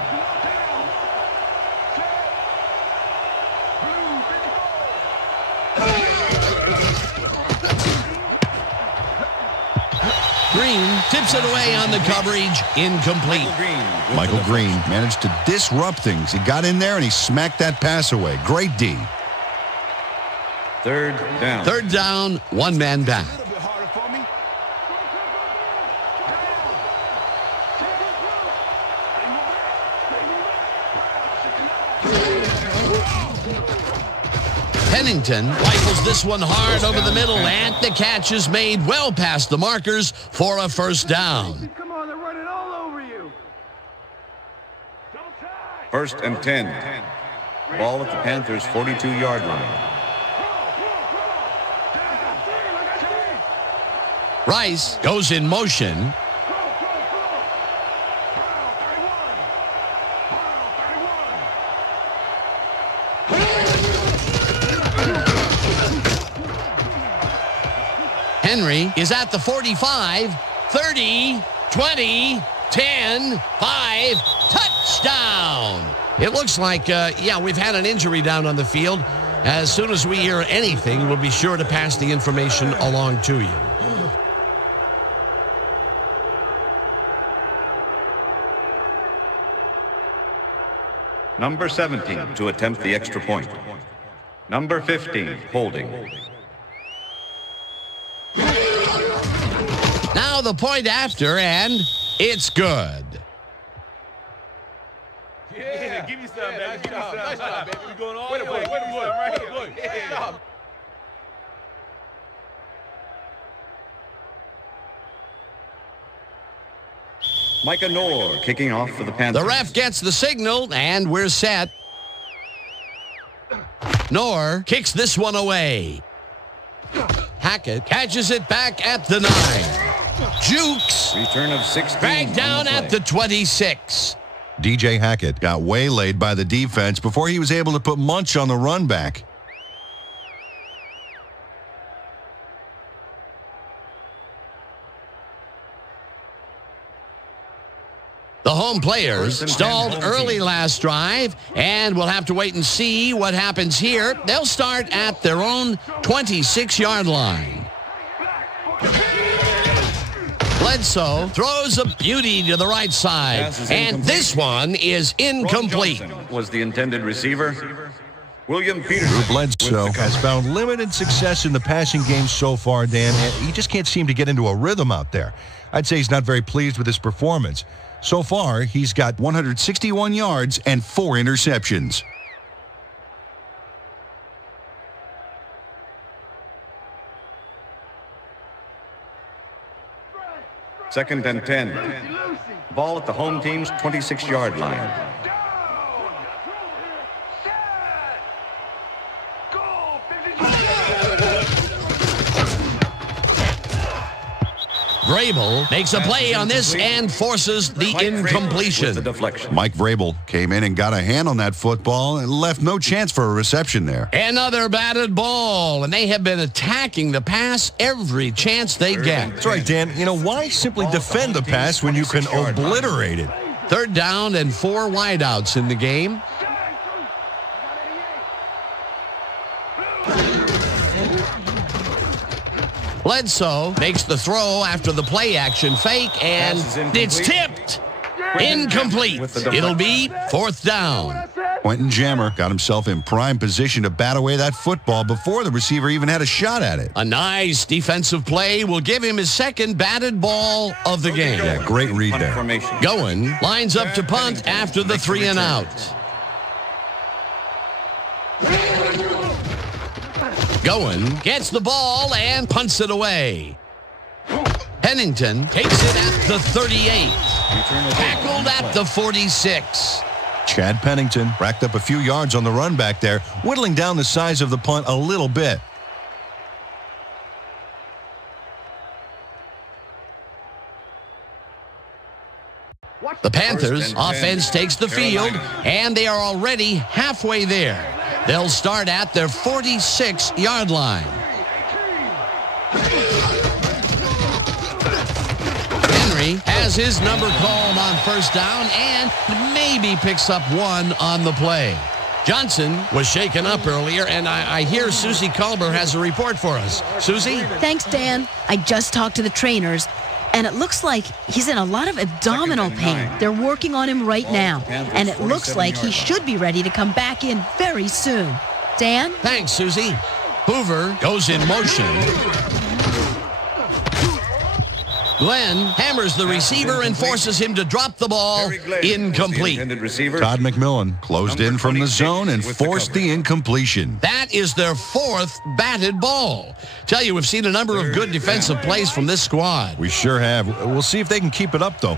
Green tips it away on the coverage, incomplete. Michael Green managed to disrupt things. He got in there and he smacked that pass away. Great D. Third down. Third down, one man back. Pennington rifles this one hard over the middle, and the catch is made well past the markers for a first down. Come on, they're running all over you. First and 10. Ball at the Panthers' 42-yard line. Rice goes in motion. Henry is at the 45, 30, 20, 10, 5, touchdown. It looks like, we've had an injury down on the field. As soon as we hear anything, we'll be sure to pass the information along to you. Number 17 to attempt the extra point. Number 15, holding. Now the point after, and it's good. Yeah, give me some, baby. Nice job, baby. We're going all the way. Wait a minute, right here. Look, yeah. Micah Noor kicking off for the Panthers. The ref gets the signal, and we're set. Noor kicks this one away. Hackett catches it back at the 9. Jukes. Return of 16. Dragged down at the 26. DJ Hackett got waylaid by the defense before he was able to put Munch on the run back. The home players stalled early last drive, and we'll have to wait and see what happens here. They'll start at their own 26-yard line. Bledsoe throws a beauty to the right side, and this one is incomplete. Was the intended receiver. William Peterson. Drew Bledsoe has found limited success in the passing game so far, Dan, and he just can't seem to get into a rhythm out there. I'd say he's not very pleased with his performance. So far, he's got 161 yards and 4 interceptions. Second and 10. Ball at the home team's 26-yard line. Vrabel makes a play on this and forces the incompletion. Mike Vrabel came in and got a hand on that football and left no chance for a reception there. Another batted ball, and they have been attacking the pass every chance they get. That's right, Dan. You know, why simply defend the pass when you can obliterate it? Third down and 4 wideouts in the game. Bledsoe makes the throw after the play action fake, and it's tipped. Incomplete. It'll be 4th down. Quentin Jammer got himself in prime position to bat away that football before the receiver even had a shot at it. A nice defensive play will give him his second batted ball of the game. Yeah, great read there. Goen lines up to punt after the 3 and out. Goen gets the ball and punts it away. Pennington takes it at the 38. Tackled at the 46. Chad Pennington racked up a few yards on the run back there, whittling down the size of the punt a little bit. The Panthers offense takes the field, and they are already halfway there. They'll start at their 46-yard line. Henry has his number called on first down and maybe picks up one on the play. Johnson was shaken up earlier, and I hear Susie Culber has a report for us. Susie? Thanks, Dan. I just talked to the trainers, and it looks like he's in a lot of abdominal pain. They're working on him right now, and it looks like he should be ready to come back in very soon. Dan? Thanks, Susie. Hoover goes in motion. Glenn hammers the receiver and forces him to drop the ball. Incomplete. Todd McMillan closed in from the zone and forced the incompletion. That is their fourth batted ball. Tell you, we've seen a number of good defensive plays from this squad. We sure have. We'll see if they can keep it up, though.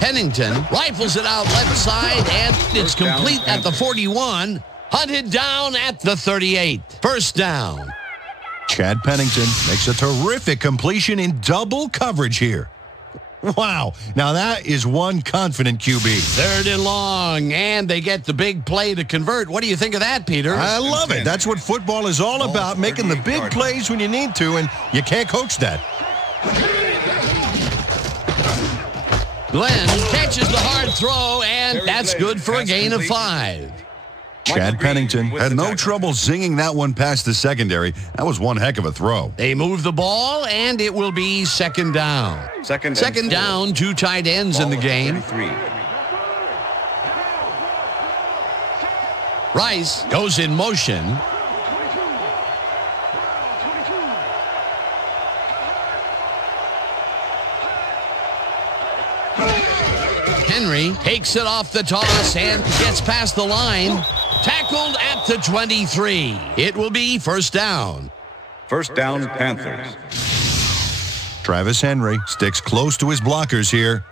Pennington rifles it out left side, and it's complete at the 41. Hunted down at the 38. First down. Chad Pennington makes a terrific completion in double coverage here. Wow. Now that is one confident QB. Third and long, and they get the big play to convert. What do you think of that, Peter? I love it. That's what football is all about, making the big plays when you need to, and you can't coach that. Glenn catches the hard throw, and that's good for a gain of 5. Chad Pennington had no trouble zinging that one past the secondary. That was one heck of a throw. They move the ball, and it will be second down. Second down, 2 tight ends in the game. Rice goes in motion. Henry takes it off the toss and gets past the line. Tackled at the 23. It will be first down. First down, Panthers. Travis Henry sticks close to his blockers here.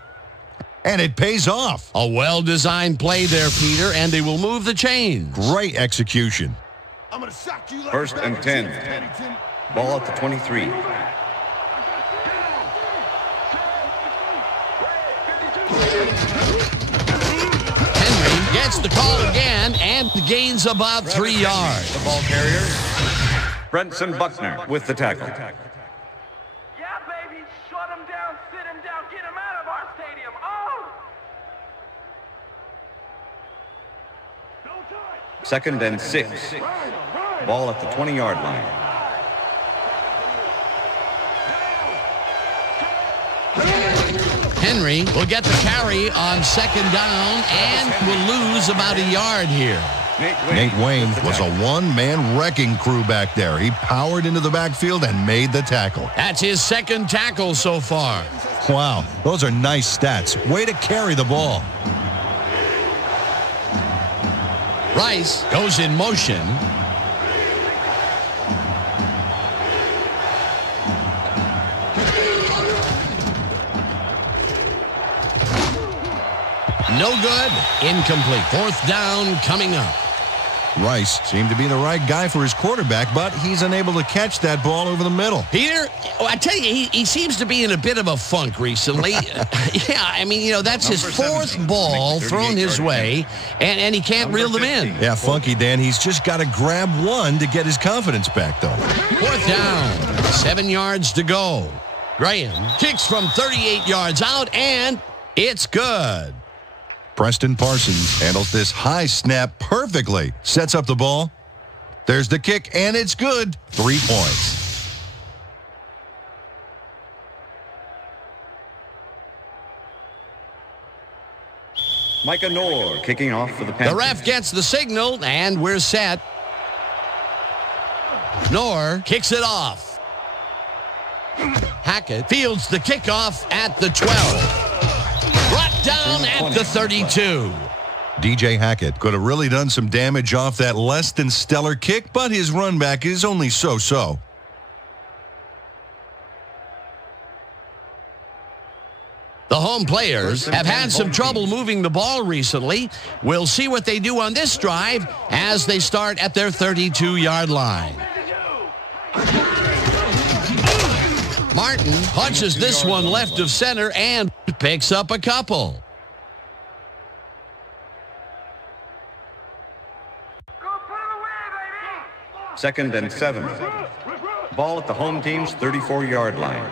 And it pays off. A well-designed play there, Peter, and they will move the chains. Great execution. First and 10. Ball at the 23. Henry gets the call again and gains about 3 yards. The ball carrier, Brenson Buckner with the tackle. Yeah, baby. Shut him down, sit him down, get him out of our stadium. Oh! Second and 6. Ball at the 20-yard line. Henry will get the carry on second down and will lose about a yard here. Nate Wayne was a one-man wrecking crew back there. He powered into the backfield and made the tackle. That's his second tackle so far. Wow, those are nice stats. Way to carry the ball. Rice goes in motion. No good. Incomplete. Fourth down coming up. Rice seemed to be the right guy for his quarterback, but he's unable to catch that ball over the middle. Peter, I tell you, he seems to be in a bit of a funk recently. Yeah, I mean, you know, that's his fourth ball thrown his way, and he can't reel them in. Yeah, funky, Dan. He's just got to grab one to get his confidence back, though. Fourth down. 7 yards to go. Graham kicks from 38 yards out, and it's good. Preston Parsons handles this high snap perfectly. Sets up the ball. There's the kick, and it's good. 3 points. Micah Noor kicking off for the Panthers. The ref gets the signal, and we're set. Noor kicks it off. Hackett fields the kickoff at the 12. Brought down at the 32. DJ Hackett could have really done some damage off that less than stellar kick, but his run back is only so-so. The home players have had some trouble moving the ball recently. We'll see what they do on this drive as they start at their 32-yard line. Martin punches this one left of center and picks up a couple. Second and 7. Ball at the home team's 34-yard line.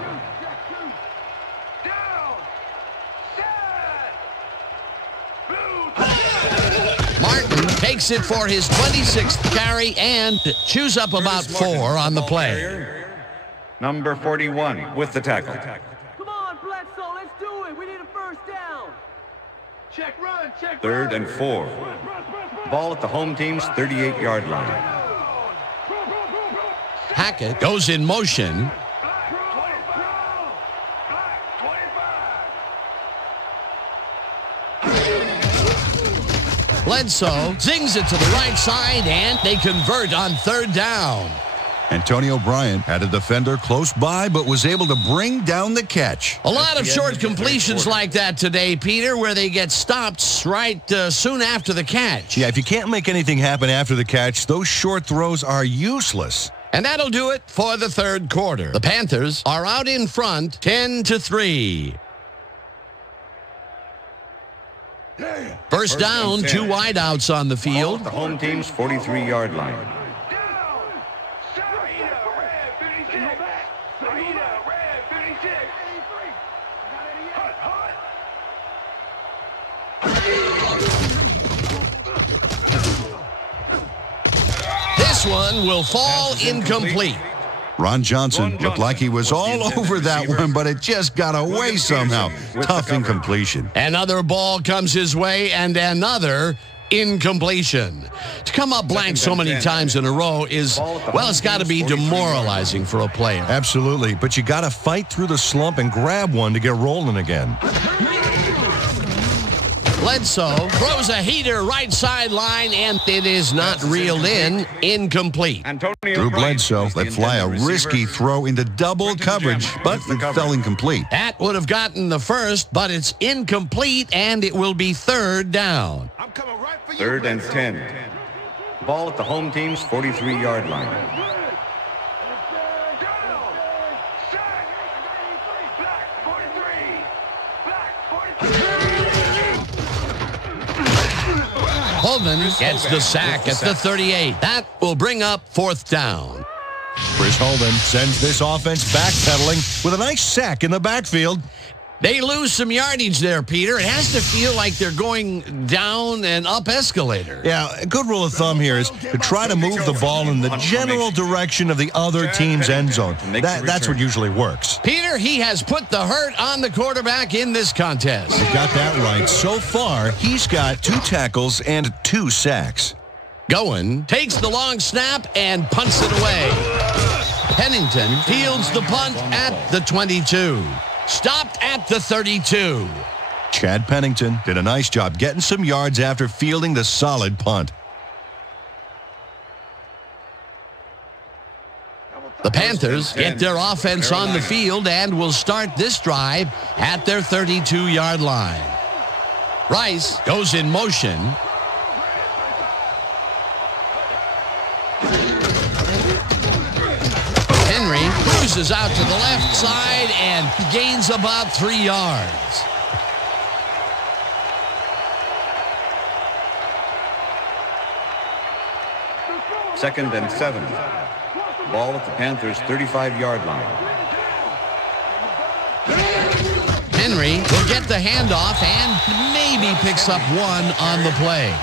Martin takes it for his 26th carry and chews up about 4 on the play. Number 41 with the tackle. Come on, Bledsoe, let's do it. We need a first down. Check run, check Third run. and 4. Ball at the home team's 38-yard line. Hackett goes in motion. Bledsoe zings it to the right side, and they convert on third down. Antonio Bryant had a defender close by, but was able to bring down the catch. A lot of short completions like that today, Peter, where they get stopped right soon after the catch. Yeah, if you can't make anything happen after the catch, those short throws are useless. And that'll do it for the third quarter. The Panthers are out in front 10-3. First down, 2 wideouts on the Ball field. at the home team's 43-yard line. This one will fall incomplete. Ron Johnson looked like he was all over that one, but it just got away somehow. Tough incompletion. Another ball comes his way, and another incompletion. To come up blank so many times in a row is, well, it's got to be demoralizing for a player. Absolutely, but you got to fight through the slump and grab one to get rolling again. Bledsoe throws a heater right sideline, and it is not reeled in. Incomplete. Drew Bledsoe let fly a risky throw into double coverage, but it fell incomplete. That would have gotten the first, but it's incomplete, and it will be third down. I'm coming right for you. Third and 10. Ball at the home team's 43-yard line. Holman gets the sack at the 38. That will bring up fourth down. Chris Holman sends this offense backpedaling with a nice sack in the backfield. They lose some yardage there, Peter. It has to feel like they're going down an up escalator. Yeah, a good rule of thumb here is to try to move the ball in the general direction of the other team's end zone. That's what usually works. Peter, he has put the hurt on the quarterback in this contest. You got that right. So far, he's got 2 tackles and 2 sacks. Goen takes the long snap and punts it away. Pennington fields the punt at the 22. Stopped at the 32. Chad Pennington did a nice job getting some yards after fielding the solid punt. The Panthers get their offense on the field and will start this drive at their 32-yard line. Rice goes in motion. Henry cruises out to the left side and gains about 3 yards. Second and 7. Ball at the Panthers' 35-yard line. Henry will get the handoff and maybe picks up 1 on the play.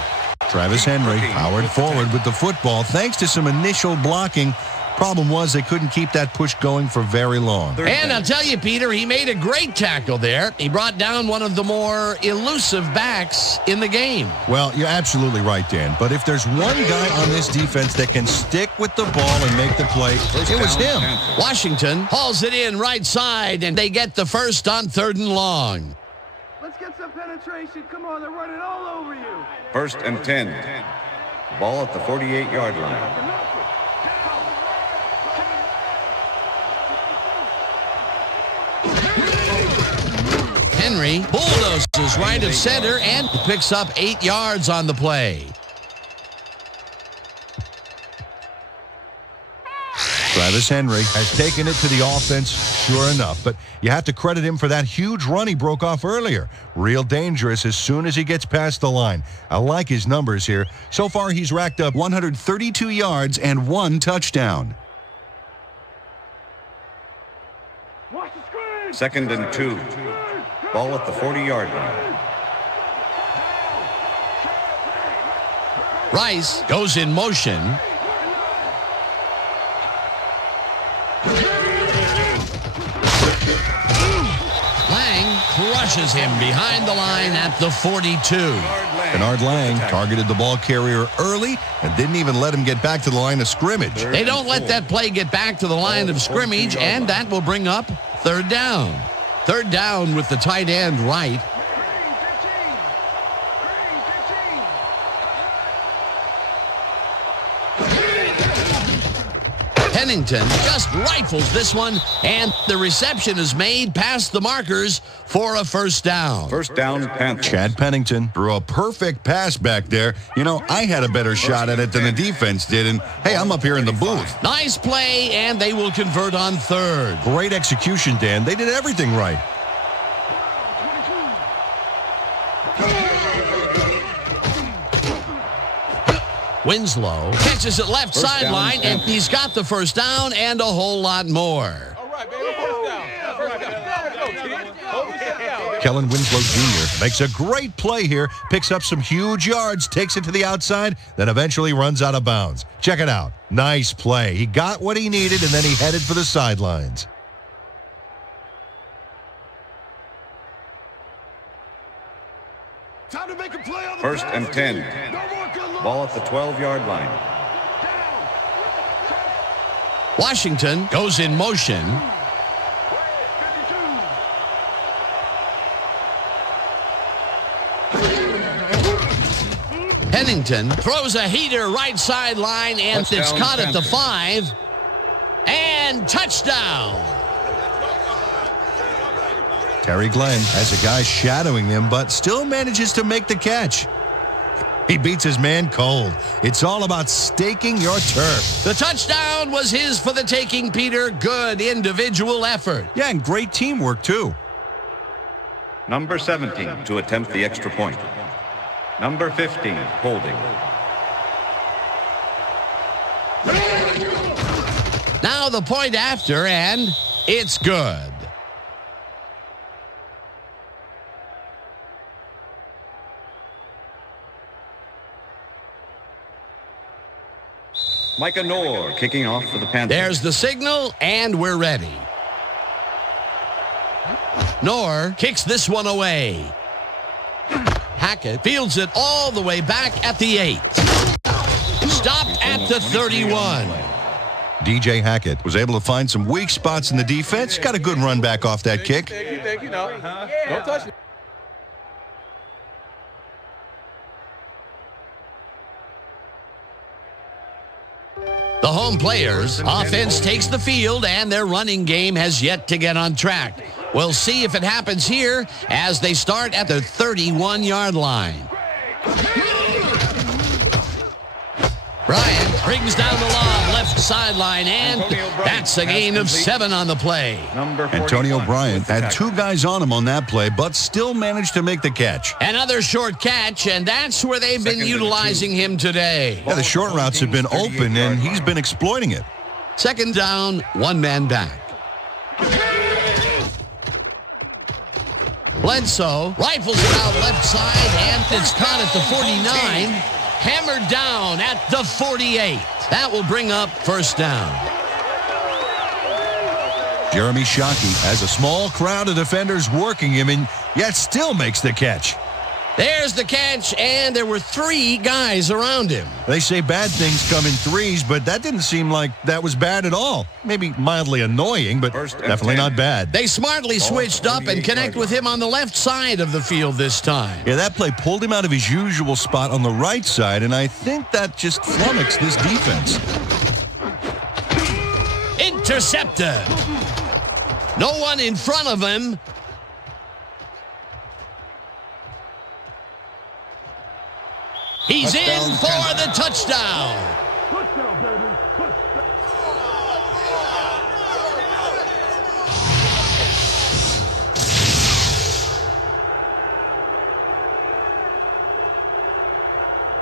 Travis Henry powered forward with the football thanks to some initial blocking. Problem was they couldn't keep that push going for very long. And I'll tell you, Peter, he made a great tackle there. He brought down one of the more elusive backs in the game. Well, you're absolutely right, Dan. But if there's one guy on this defense that can stick with the ball and make the play, it was him. Washington hauls it in right side, and they get the first on 3rd and long. Let's get some penalties. penetration. Come on, they're running all over you. 1st and 10. Ball at the 48-yard line. Henry bulldozes right of center and picks up 8 yards on the play. Travis Henry has taken it to the offense, sure enough. But you have to credit him for that huge run he broke off earlier. Real dangerous as soon as he gets past the line. I like his numbers here. So far, he's racked up 132 yards and 1 touchdown. 2nd and 2. Ball at the 40-yard line. Rice goes in motion. Lang crushes him behind the line at the 42. Bernard Lang targeted the ball carrier early and didn't even let him get back to the line of scrimmage. They don't let that play get back to the line of scrimmage, and that will bring up 3rd down. 3rd down with the tight end right. Pennington just rifles this one, and the reception is made past the markers for a 1st down. 1st down, Panthers. Chad Pennington threw a perfect pass back there. You know, I had a better shot at it than the defense did, and hey, I'm up here in the booth. Nice play, and they will convert on 3rd. Great execution, Dan. They did everything right. Winslow catches it left sideline, and he's got the 1st down and a whole lot more. All right, baby. 1st down. 1st down. Kellen Winslow Jr. makes a great play here, picks up some huge yards, takes it to the outside, then eventually runs out of bounds. Check it out. Nice play. He got what he needed, and then he headed for the sidelines. Time to make a play on the 1st and 10. Ball at the 12-yard line. Washington goes in motion. Pennington throws a heater right sideline, and it's caught at the 5. And touchdown. Terry Glenn has a guy shadowing him, but still manages to make the catch. He beats his man cold. It's all about staking your turf. The touchdown was his for the taking, Peter. Good individual effort. Yeah, and great teamwork, too. Number 17 to attempt the extra point. Number 15, holding. Now the point after, and it's good. Micah Noor kicking off for the Panthers. There's the signal, and we're ready. Noor kicks this one away. Hackett fields it all the way back at the 8. Stopped at the 31. DJ Hackett was able to find some weak spots in the defense. Got a good run back off that kick. Thank you. No. Don't touch it. The home players' offense takes the field, and their running game has yet to get on track. We'll see if it happens here as they start at the 31-yard line. Bryant brings down the lob left sideline, and that's a gain of 7 on the play. Antonio Bryant had 2 guys on him on that play, but still managed to make the catch. Another short catch, and that's where they've been utilizing him today. Yeah, the short routes have been open, and he's been exploiting it. 2nd down, 1 man back. Bledsoe rifles it out left side, and it's caught at the 49. Hammered down at the 48. That will bring up 1st down. Jeremy Shockey has a small crowd of defenders working him, and yet still makes the catch. There's the catch, and there were 3 guys around him. They say bad things come in threes, but that didn't seem like that was bad at all. Maybe mildly annoying, but definitely not bad. They smartly switched up and connect with him on the left side of the field this time. Yeah, that play pulled him out of his usual spot on the right side, and I think that just flummoxed this defense. Intercepted. No one in front of him. He's in for the touchdown. Touchdown, baby.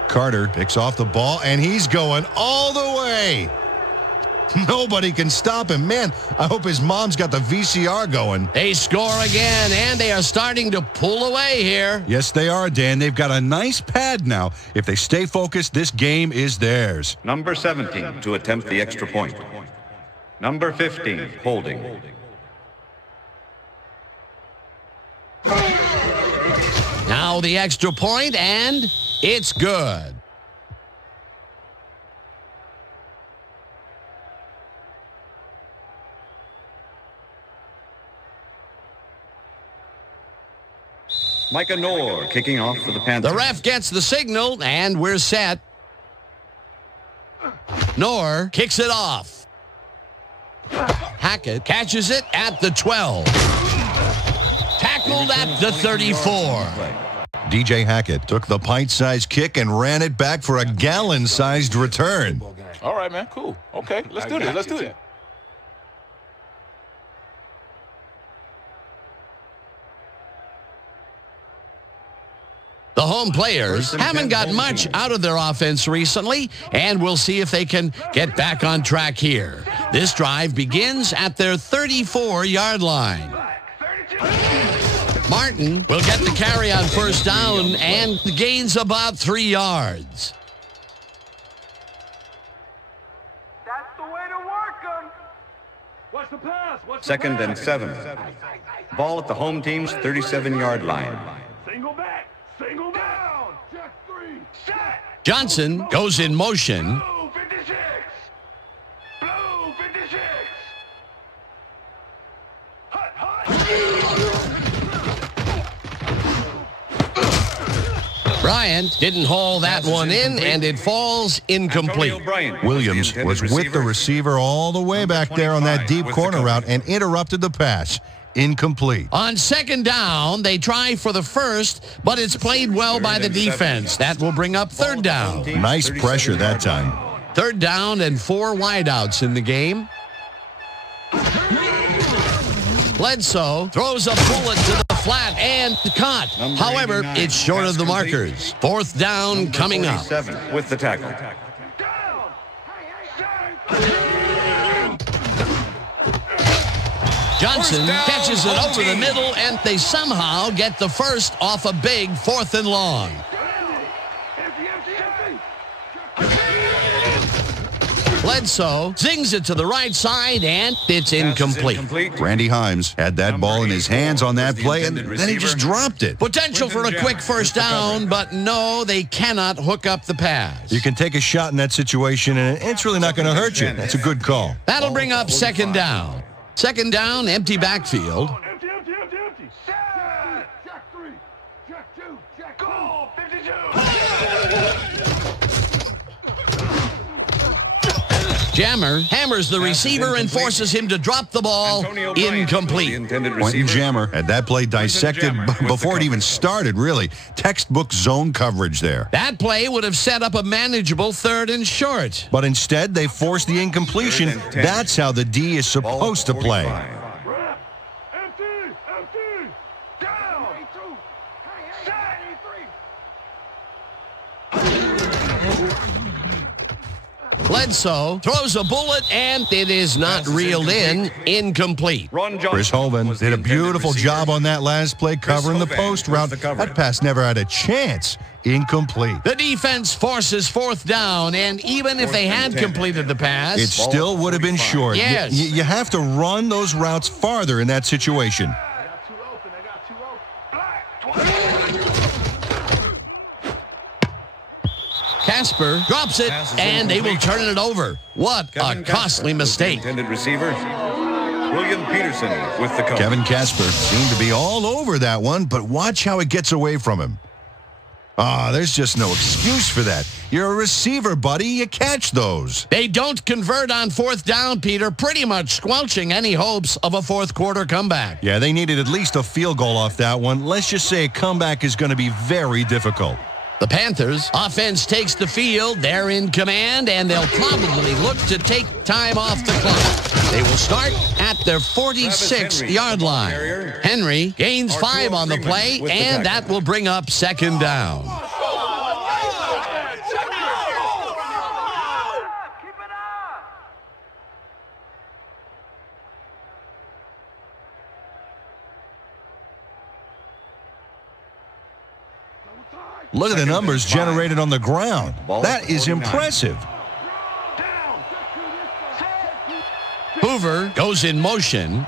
Carter picks off the ball, and he's going all the way. Nobody can stop him. Man, I hope his mom's got the VCR going. They score again, and they are starting to pull away here. Yes, they are, Dan. They've got a nice pad now. If they stay focused, this game is theirs. Number 17 to attempt the extra point. Number 15, holding. Now the extra point, and it's good. Micah Knorr kicking off for the Panthers. The ref gets the signal, and we're set. Knorr kicks it off. Hackett catches it at the 12. Tackled at the 34. DJ Hackett took the pint-sized kick and ran it back for a gallon-sized return. All right, man. Cool. Okay, let's do this. Let's do it. The home players haven't got much out of their offense recently, and we'll see if they can get back on track here. This drive begins at their 34-yard line. Martin will get the carry on first down and gains about 3 yards. That's the way to work them. Watch the pass. Watch Second the and pass. 7. Ball at the home team's 37-yard line. Single back. Single down. Jack 3. Set. Johnson goes in motion. Blue 56. Blue 56. Hut, hut. Bryant didn't haul that one in, and it falls incomplete. Williams was with the receiver all the way back there on that deep corner route and interrupted the pass. Incomplete. On second down, they try for the first, but it's played well by the defense. That will bring up third down. Nice pressure that time. Third down and 4 wideouts in the game. Bledsoe throws a bullet to the flat and caught. However, it's short of the markers. Fourth down coming up. With the tackle. Johnson catches it over the middle, and they somehow get the first off a big 4th and long. Bledsoe zings it to the right side, and it's incomplete. Randy Himes had that ball in his hands on that play, and then he just dropped it. Potential for a quick first down, but no, they cannot hook up the pass. You can take a shot in that situation, and it's really not going to hurt you. That's a good call. That'll bring up second down. Second down, empty backfield. Empty. Set. Jack 3. Jack 2. Jack 2. Goal 52. Jammer hammers the receiver and forces him to drop the ball. Incomplete. Quentin Jammer had that play dissected before it even started, really. Textbook zone coverage there. That play would have set up a manageable 3rd and short. But instead, they forced the incompletion. That's how the D is supposed to play. Empty. Down. Set. Bledsoe throws a bullet, and it is not reeled in. Incomplete. Chris Hovan did a beautiful job on that last play covering the post route. That pass never had a chance. Incomplete. The defense forces 4th down, and even if they had completed the pass, It still would have been short. Yes. You have to run those routes farther in that situation. I got 2 open. Casper drops it, and they will turn it over. What a costly mistake. Intended receiver, William Peterson with the coach. Kevin Casper seemed to be all over that one, but watch how it gets away from him. There's just no excuse for that. You're a receiver, buddy. You catch those. They don't convert on 4th down, Peter, pretty much squelching any hopes of a fourth-quarter comeback. Yeah, they needed at least a field goal off that one. Let's just say a comeback is going to be very difficult. The Panthers offense takes the field. They're in command, and they'll probably look to take time off the clock. They will start at their 46-yard line. Henry gains 5 on the play, and that will bring up 2nd down. Look at the numbers generated on the ground. That is impressive. Hoover goes in motion.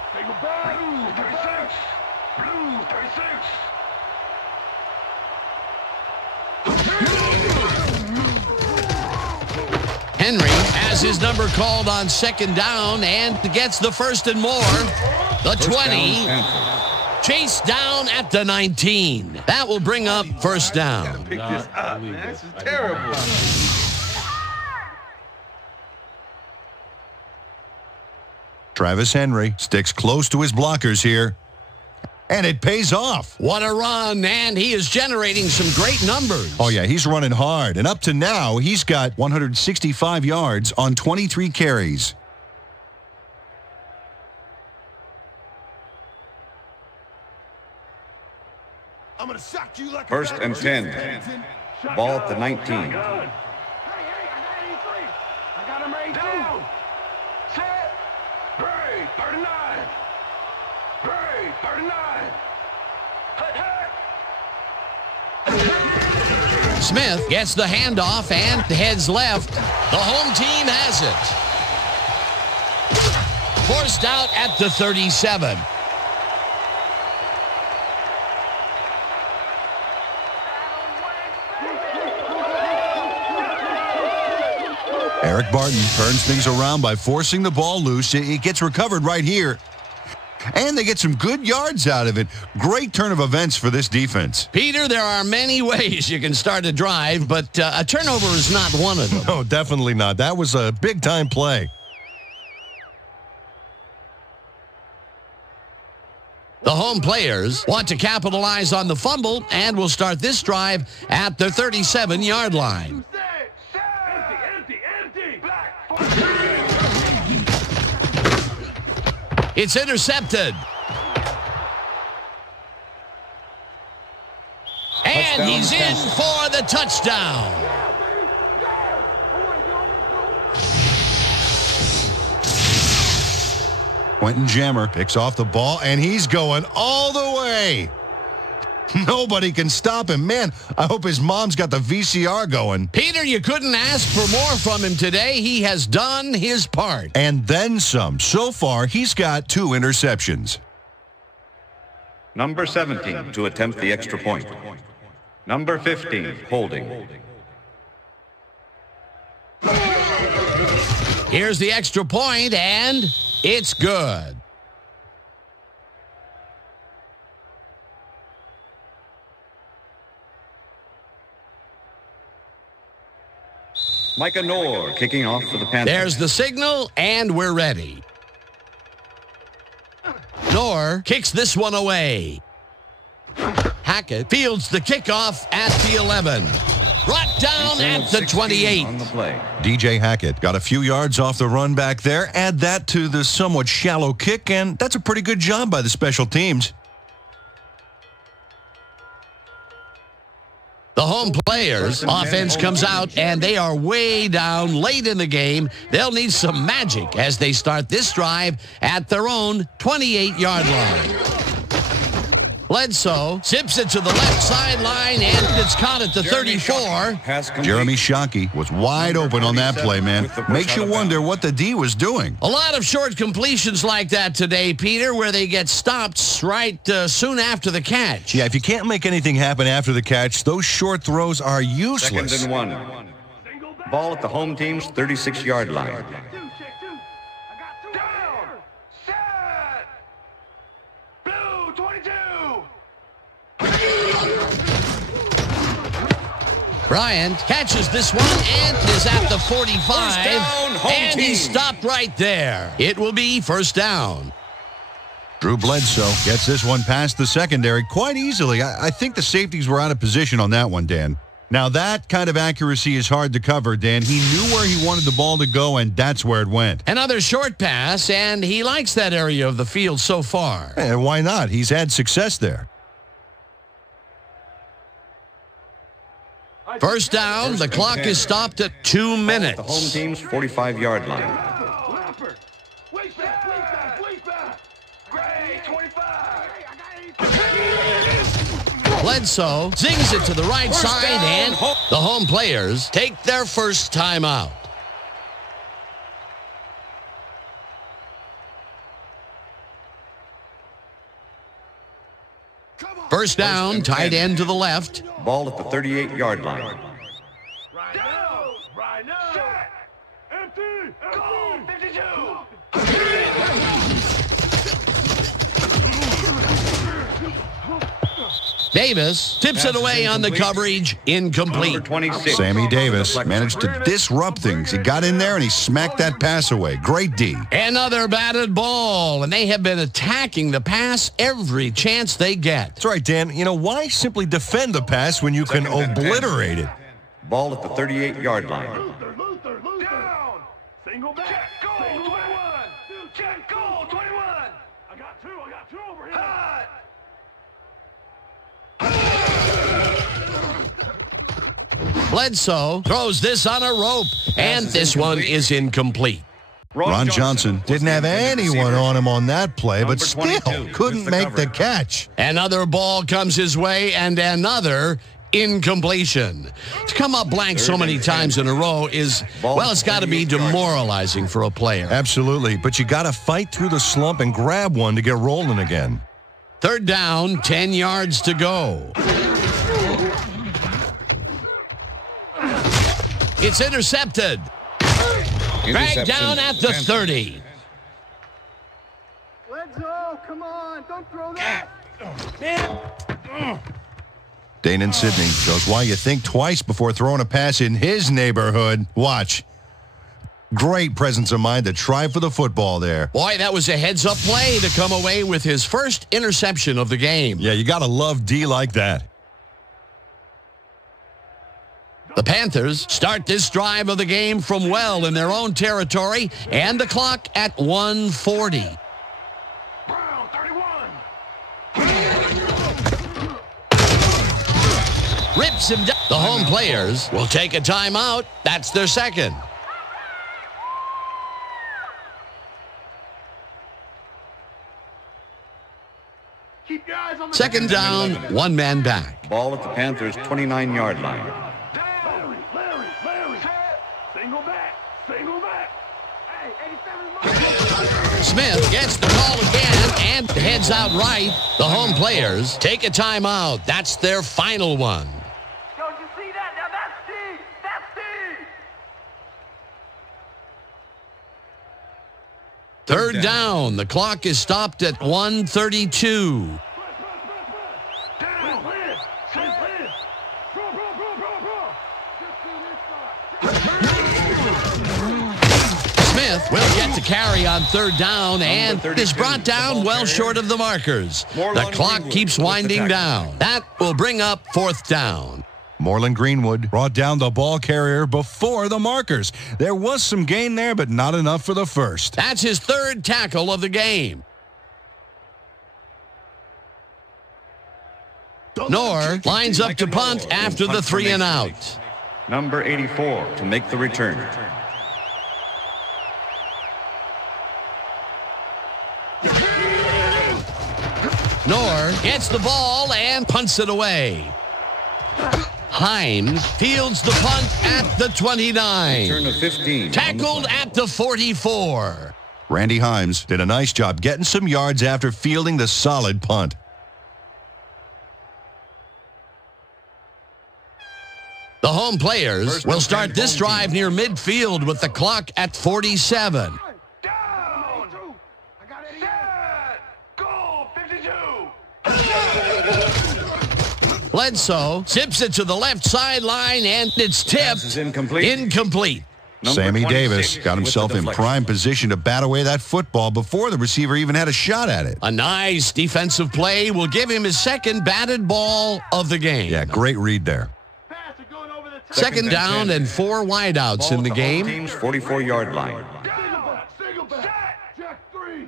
Henry has his number called on 2nd down and gets the 1st and more. The 20. Chased down at the 19. That will bring up 1st down. Pick this up, man. This is terrible. Travis Henry sticks close to his blockers here. And it pays off. What a run, and he is generating some great numbers. Oh, yeah, he's running hard. And up to now, he's got 165 yards on 23 carries. I'm gonna sack you like 1st and 10. Ball at the 19. Hey, I got 83. I got him right down. Set. Break. 39. Break. 39. Hut. Smith gets the handoff and heads left. The home team has it. Forced out at the 37. Eric Barton turns things around by forcing the ball loose. It gets recovered right here. And they get some good yards out of it. Great turn of events for this defense. Peter, there are many ways you can start a drive, but a turnover is not one of them. No, definitely not. That was a big-time play. The home players want to capitalize on the fumble and will start this drive at their 37-yard line. It's intercepted. And he's in for the touchdown. Quentin Jammer picks off the ball, and he's going all the way. Nobody can stop him. Man, I hope his mom's got the VCR going. Peter, you couldn't ask for more from him today. He has done his part. And then some. So far, he's got 2 interceptions. Number 17 to attempt the extra point. Number 15, holding. Here's the extra point, and it's good. Micah Noor kicking off for the Panthers. There's the signal, and we're ready. Noor kicks this one away. Hackett fields the kickoff at the 11. Brought down at the 28. On the play. DJ Hackett got a few yards off the run back there. Add that to the somewhat shallow kick, and that's a pretty good job by the special teams. The home players' offense comes out, and they are way down late in the game. They'll need some magic as they start this drive at their own 28-yard line. Bledsoe zips it to the left sideline, and it's caught at the 34. Jeremy Shockey was wide open on that play, man. Makes you wonder what the D was doing. A lot of short completions like that today, Peter, where they get stopped right soon after the catch. Yeah, if you can't make anything happen after the catch, those short throws are useless. 2nd and 1. Ball at the home team's 36-yard line. Check two. I got two. Down. Set. Blue 22. Bryant catches this one and is at the 45. First down, home and team. he stopped right there. It will be first down. Drew Bledsoe gets this one past the secondary quite easily. I think the safeties were out of position on that one, Dan. Now, that kind of accuracy is hard to cover, Dan. He knew where he wanted the ball to go, and that's where it went. Another short pass, and he likes that area of the field so far. And why not? He's had success there. First down, the clock is stopped at 2 minutes. The home team's 45-yard line. Lapper. Wait back. Gray 25. Bledsoe zings it to the right side, and the home players take their first time out. First down, tight end to the left. Ball at the 38-yard line. Right now. Set. Empty. Goal 52. Davis tips it away on the coverage, incomplete. Number 26. Sammy Davis managed to disrupt things. He got in there and he smacked that pass away. Great D. Another batted ball, and they have been attacking the pass every chance they get. That's right, Dan. You know, why simply defend the pass when you can obliterate it? Ball at the 38-yard line. Luther. Down. Single back. Check goal 21. Check goal 21. I got two over here. Hot. Bledsoe throws this on a rope, and this one is incomplete. Ron Johnson didn't have anyone on him on that play, but Number still 22 couldn't with the make the coverage. catch. Another ball comes his way, and another incompletion. To come up blank so many times in a row is, well, it's got to be demoralizing for a player. Absolutely, but you got to fight through the slump and grab one to get rolling again. Third down, 10 yards to go. It's intercepted. Dragged down at the 30. Bledsoe, come on. Don't throw that. Dane and Sidney shows why you think twice before throwing a pass in his neighborhood. Watch. Great presence of mind to try for the football there. Boy, that was a heads-up play to come away with his first interception of the game. Yeah, you got to love D like that. The Panthers start this drive of the game from well in their own territory, and the clock at 1:40. Brown 31. Rips him down. The home players will take a timeout. That's their second. Keep your eyes on the Second down, one man back. Ball at the Panthers' 29-yard line. Larry. Set. Single back. Hey, 87. Smith gets the call again and heads out right. The home players take a timeout. That's their final one. Don't you see that? Now that's D. Third down. The clock is stopped at 1:32. Down. Liz. Bro. Smith will get to carry on third down and is brought down well short of the markers. The clock keeps winding down. That will bring up fourth down. Moreland Greenwood brought down the ball carrier before the markers. There was some gain there, but not enough for the first. That's his third tackle of the game. Knorr lines up to punt after the 3 and out. Number 84 to make the return. Knorr gets the ball and punts it away. Himes fields the punt at the 29. Turn of 15. Tackled at the 44. Randy Himes did a nice job getting some yards after fielding the solid punt. The home players will start this drive near midfield with the clock at 47. Down. Set. Goal. 52. Bledsoe zips it to the left sideline, and it's tipped. Incomplete. Sammy Davis got himself in prime position to bat away that football before the receiver even had a shot at it. A nice defensive play will give him his second batted ball of the game. Yeah, great read there. Second down and 4 wideouts in the game. Team's 44-yard line. Single back. Jack 3.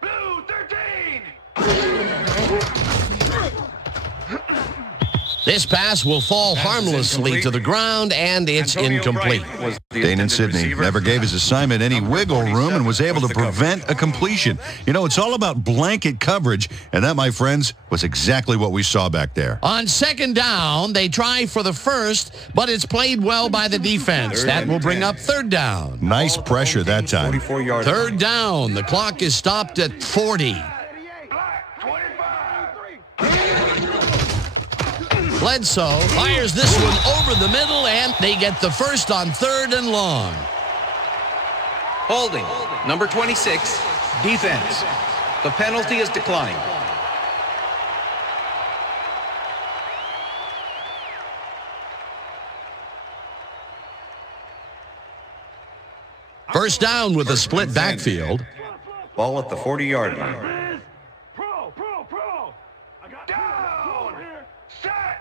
Blue 13. This pass will fall harmlessly to the ground, and it's incomplete. Dane Sidney never gave his assignment any wiggle room and was able to prevent a completion. You know, it's all about blanket coverage, and that, my friends, was exactly what we saw back there. On second down, they try for the first, but it's played well by the defense. That will bring up third down. Nice pressure that time. Third down. The clock is stopped at 40. Bledsoe fires this one over the middle, and they get the first on 3rd and long. Holding, number 26, defense. The penalty is declined. First down with a split backfield. Ball at the 40-yard line. Pro. I got down. Set.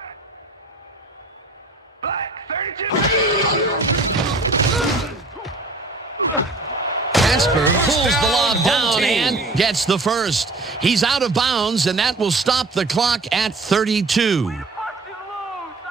Black 32. Casper pulls the lob down and gets the first. He's out of bounds, and that will stop the clock at 32.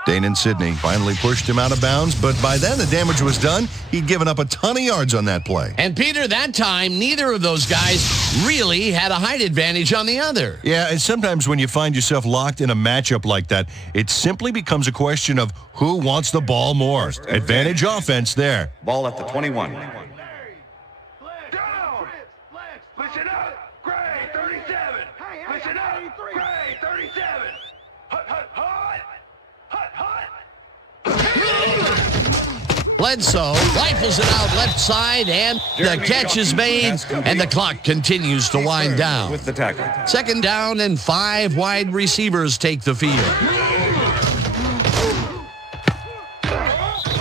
Dane Sidney finally pushed him out of bounds, but by then the damage was done. He'd given up a ton of yards on that play. And, Peter, that time, neither of those guys really had a height advantage on the other. Yeah, and sometimes when you find yourself locked in a matchup like that, it simply becomes a question of who wants the ball more. Advantage offense there. Ball at the 21. Down. Listen up. Gray 37. Listen up. Gray 37. Hut. Bledsoe rifles it out left side, and the catch is made, and the clock continues to wind down. With the tackle. Second down and 5 wide receivers take the field.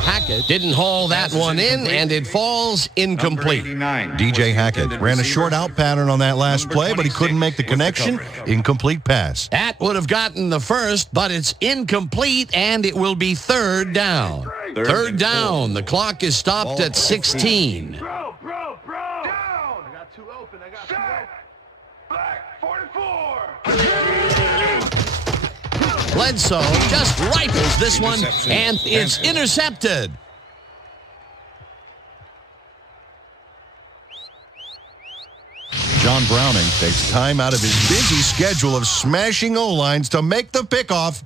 Hackett didn't haul that one in, and it falls incomplete. DJ Hackett ran a short out pattern on that last play, but he couldn't make the connection. Incomplete pass. That would have gotten the first, but it's incomplete, and it will be third down. Third down. The clock is stopped at 16. Bro. Down. I got two open. Black 44. Bledsoe just rifles this one, and it's intercepted. John Browning takes time out of his busy schedule of smashing O-lines to make the pickoff.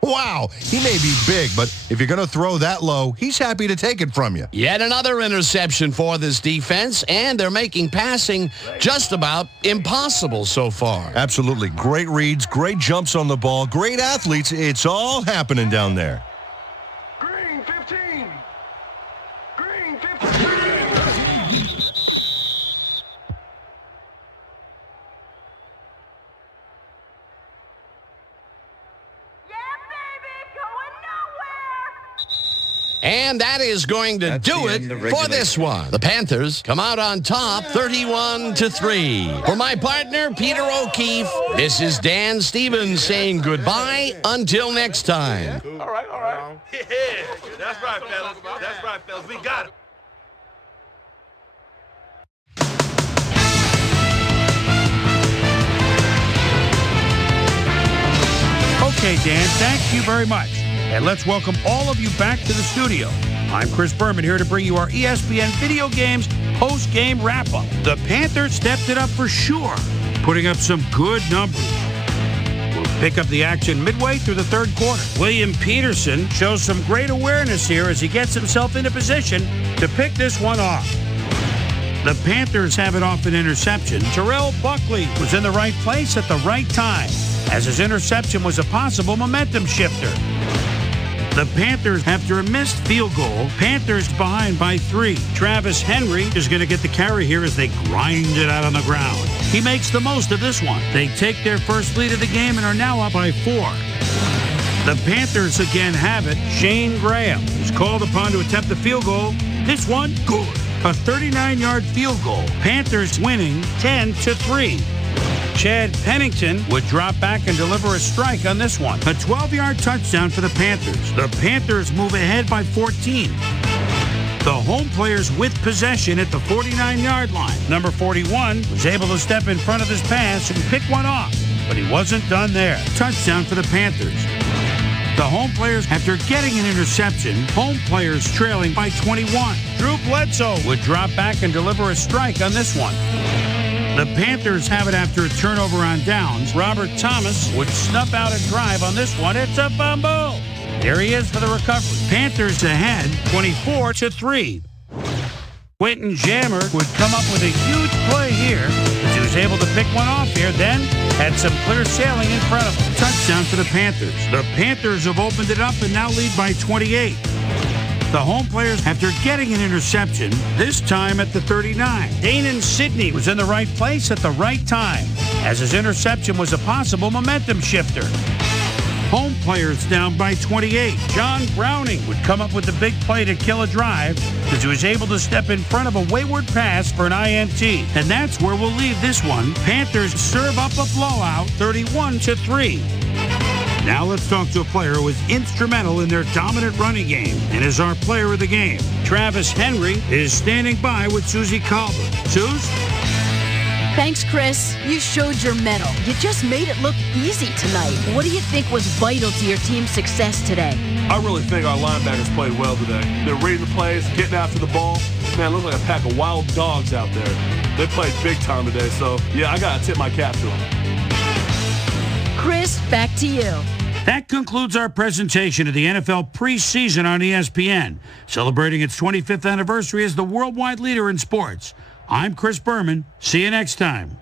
Wow, he may be big, but if you're going to throw that low, he's happy to take it from you. Yet another interception for this defense, and they're making passing just about impossible so far. Absolutely. Great reads, great jumps on the ball, great athletes. It's all happening down there. Green 15. And that is going to do it for this one. The Panthers come out on top 31-3. For my partner, Peter O'Keefe, this is Dan Stevens saying goodbye until next time. All right. Yeah, that's right, fellas. We got it. Okay, Dan, thank you very much. And let's welcome all of you back to the studio. I'm Chris Berman here to bring you our ESPN Video Games post-game wrap-up. The Panthers stepped it up for sure, putting up some good numbers. We'll pick up the action midway through the third quarter. William Peterson shows some great awareness here as he gets himself into position to pick this one off. The Panthers have it off an interception. Terrell Buckley was in the right place at the right time. as his interception was a possible momentum shifter. The Panthers, after a missed field goal, Panthers behind by 3. Travis Henry is going to get the carry here as they grind it out on the ground. He makes the most of this one. They take their first lead of the game and are now up by 4. The Panthers again have it. Shane Graham is called upon to attempt the field goal. This one, good. A 39-yard field goal. Panthers winning 10-3. Chad Pennington would drop back and deliver a strike on this one. A 12-yard touchdown for the Panthers. The Panthers move ahead by 14. The home players with possession at the 49-yard line. Number 41 was able to step in front of his pass and pick one off, but he wasn't done there. Touchdown for the Panthers. The home players, after getting an interception, home players trailing by 21. Drew Bledsoe would drop back and deliver a strike on this one. The Panthers have it after a turnover on downs. Robert Thomas would snuff out a drive on this one. It's a fumble. There he is for the recovery. Panthers ahead, 24-3. Quentin Jammer would come up with a huge play here, as he was able to pick one off here, then had some clear sailing in front of him. Touchdown for the Panthers. The Panthers have opened it up and now lead by 28. The home players, after getting an interception, this time at the 39. Danon Sidney was in the right place at the right time, as his interception was a possible momentum shifter. Home players down by 28. John Browning would come up with the big play to kill a drive, as he was able to step in front of a wayward pass for an INT. And that's where we'll leave this one. Panthers serve up a blowout, 31-3. Now let's talk to a player who was instrumental in their dominant running game and is our player of the game. Travis Henry is standing by with Susie Colbert. Suze? Thanks, Chris. You showed your mettle. You just made it look easy tonight. What do you think was vital to your team's success today? I really think our linebackers played well today. They're reading the plays, getting after the ball. Man, it looked like a pack of wild dogs out there. They played big time today, so yeah, I got to tip my cap to them. Chris, back to you. That concludes our presentation of the NFL preseason on ESPN, celebrating its 25th anniversary as the worldwide leader in sports. I'm Chris Berman. See you next time.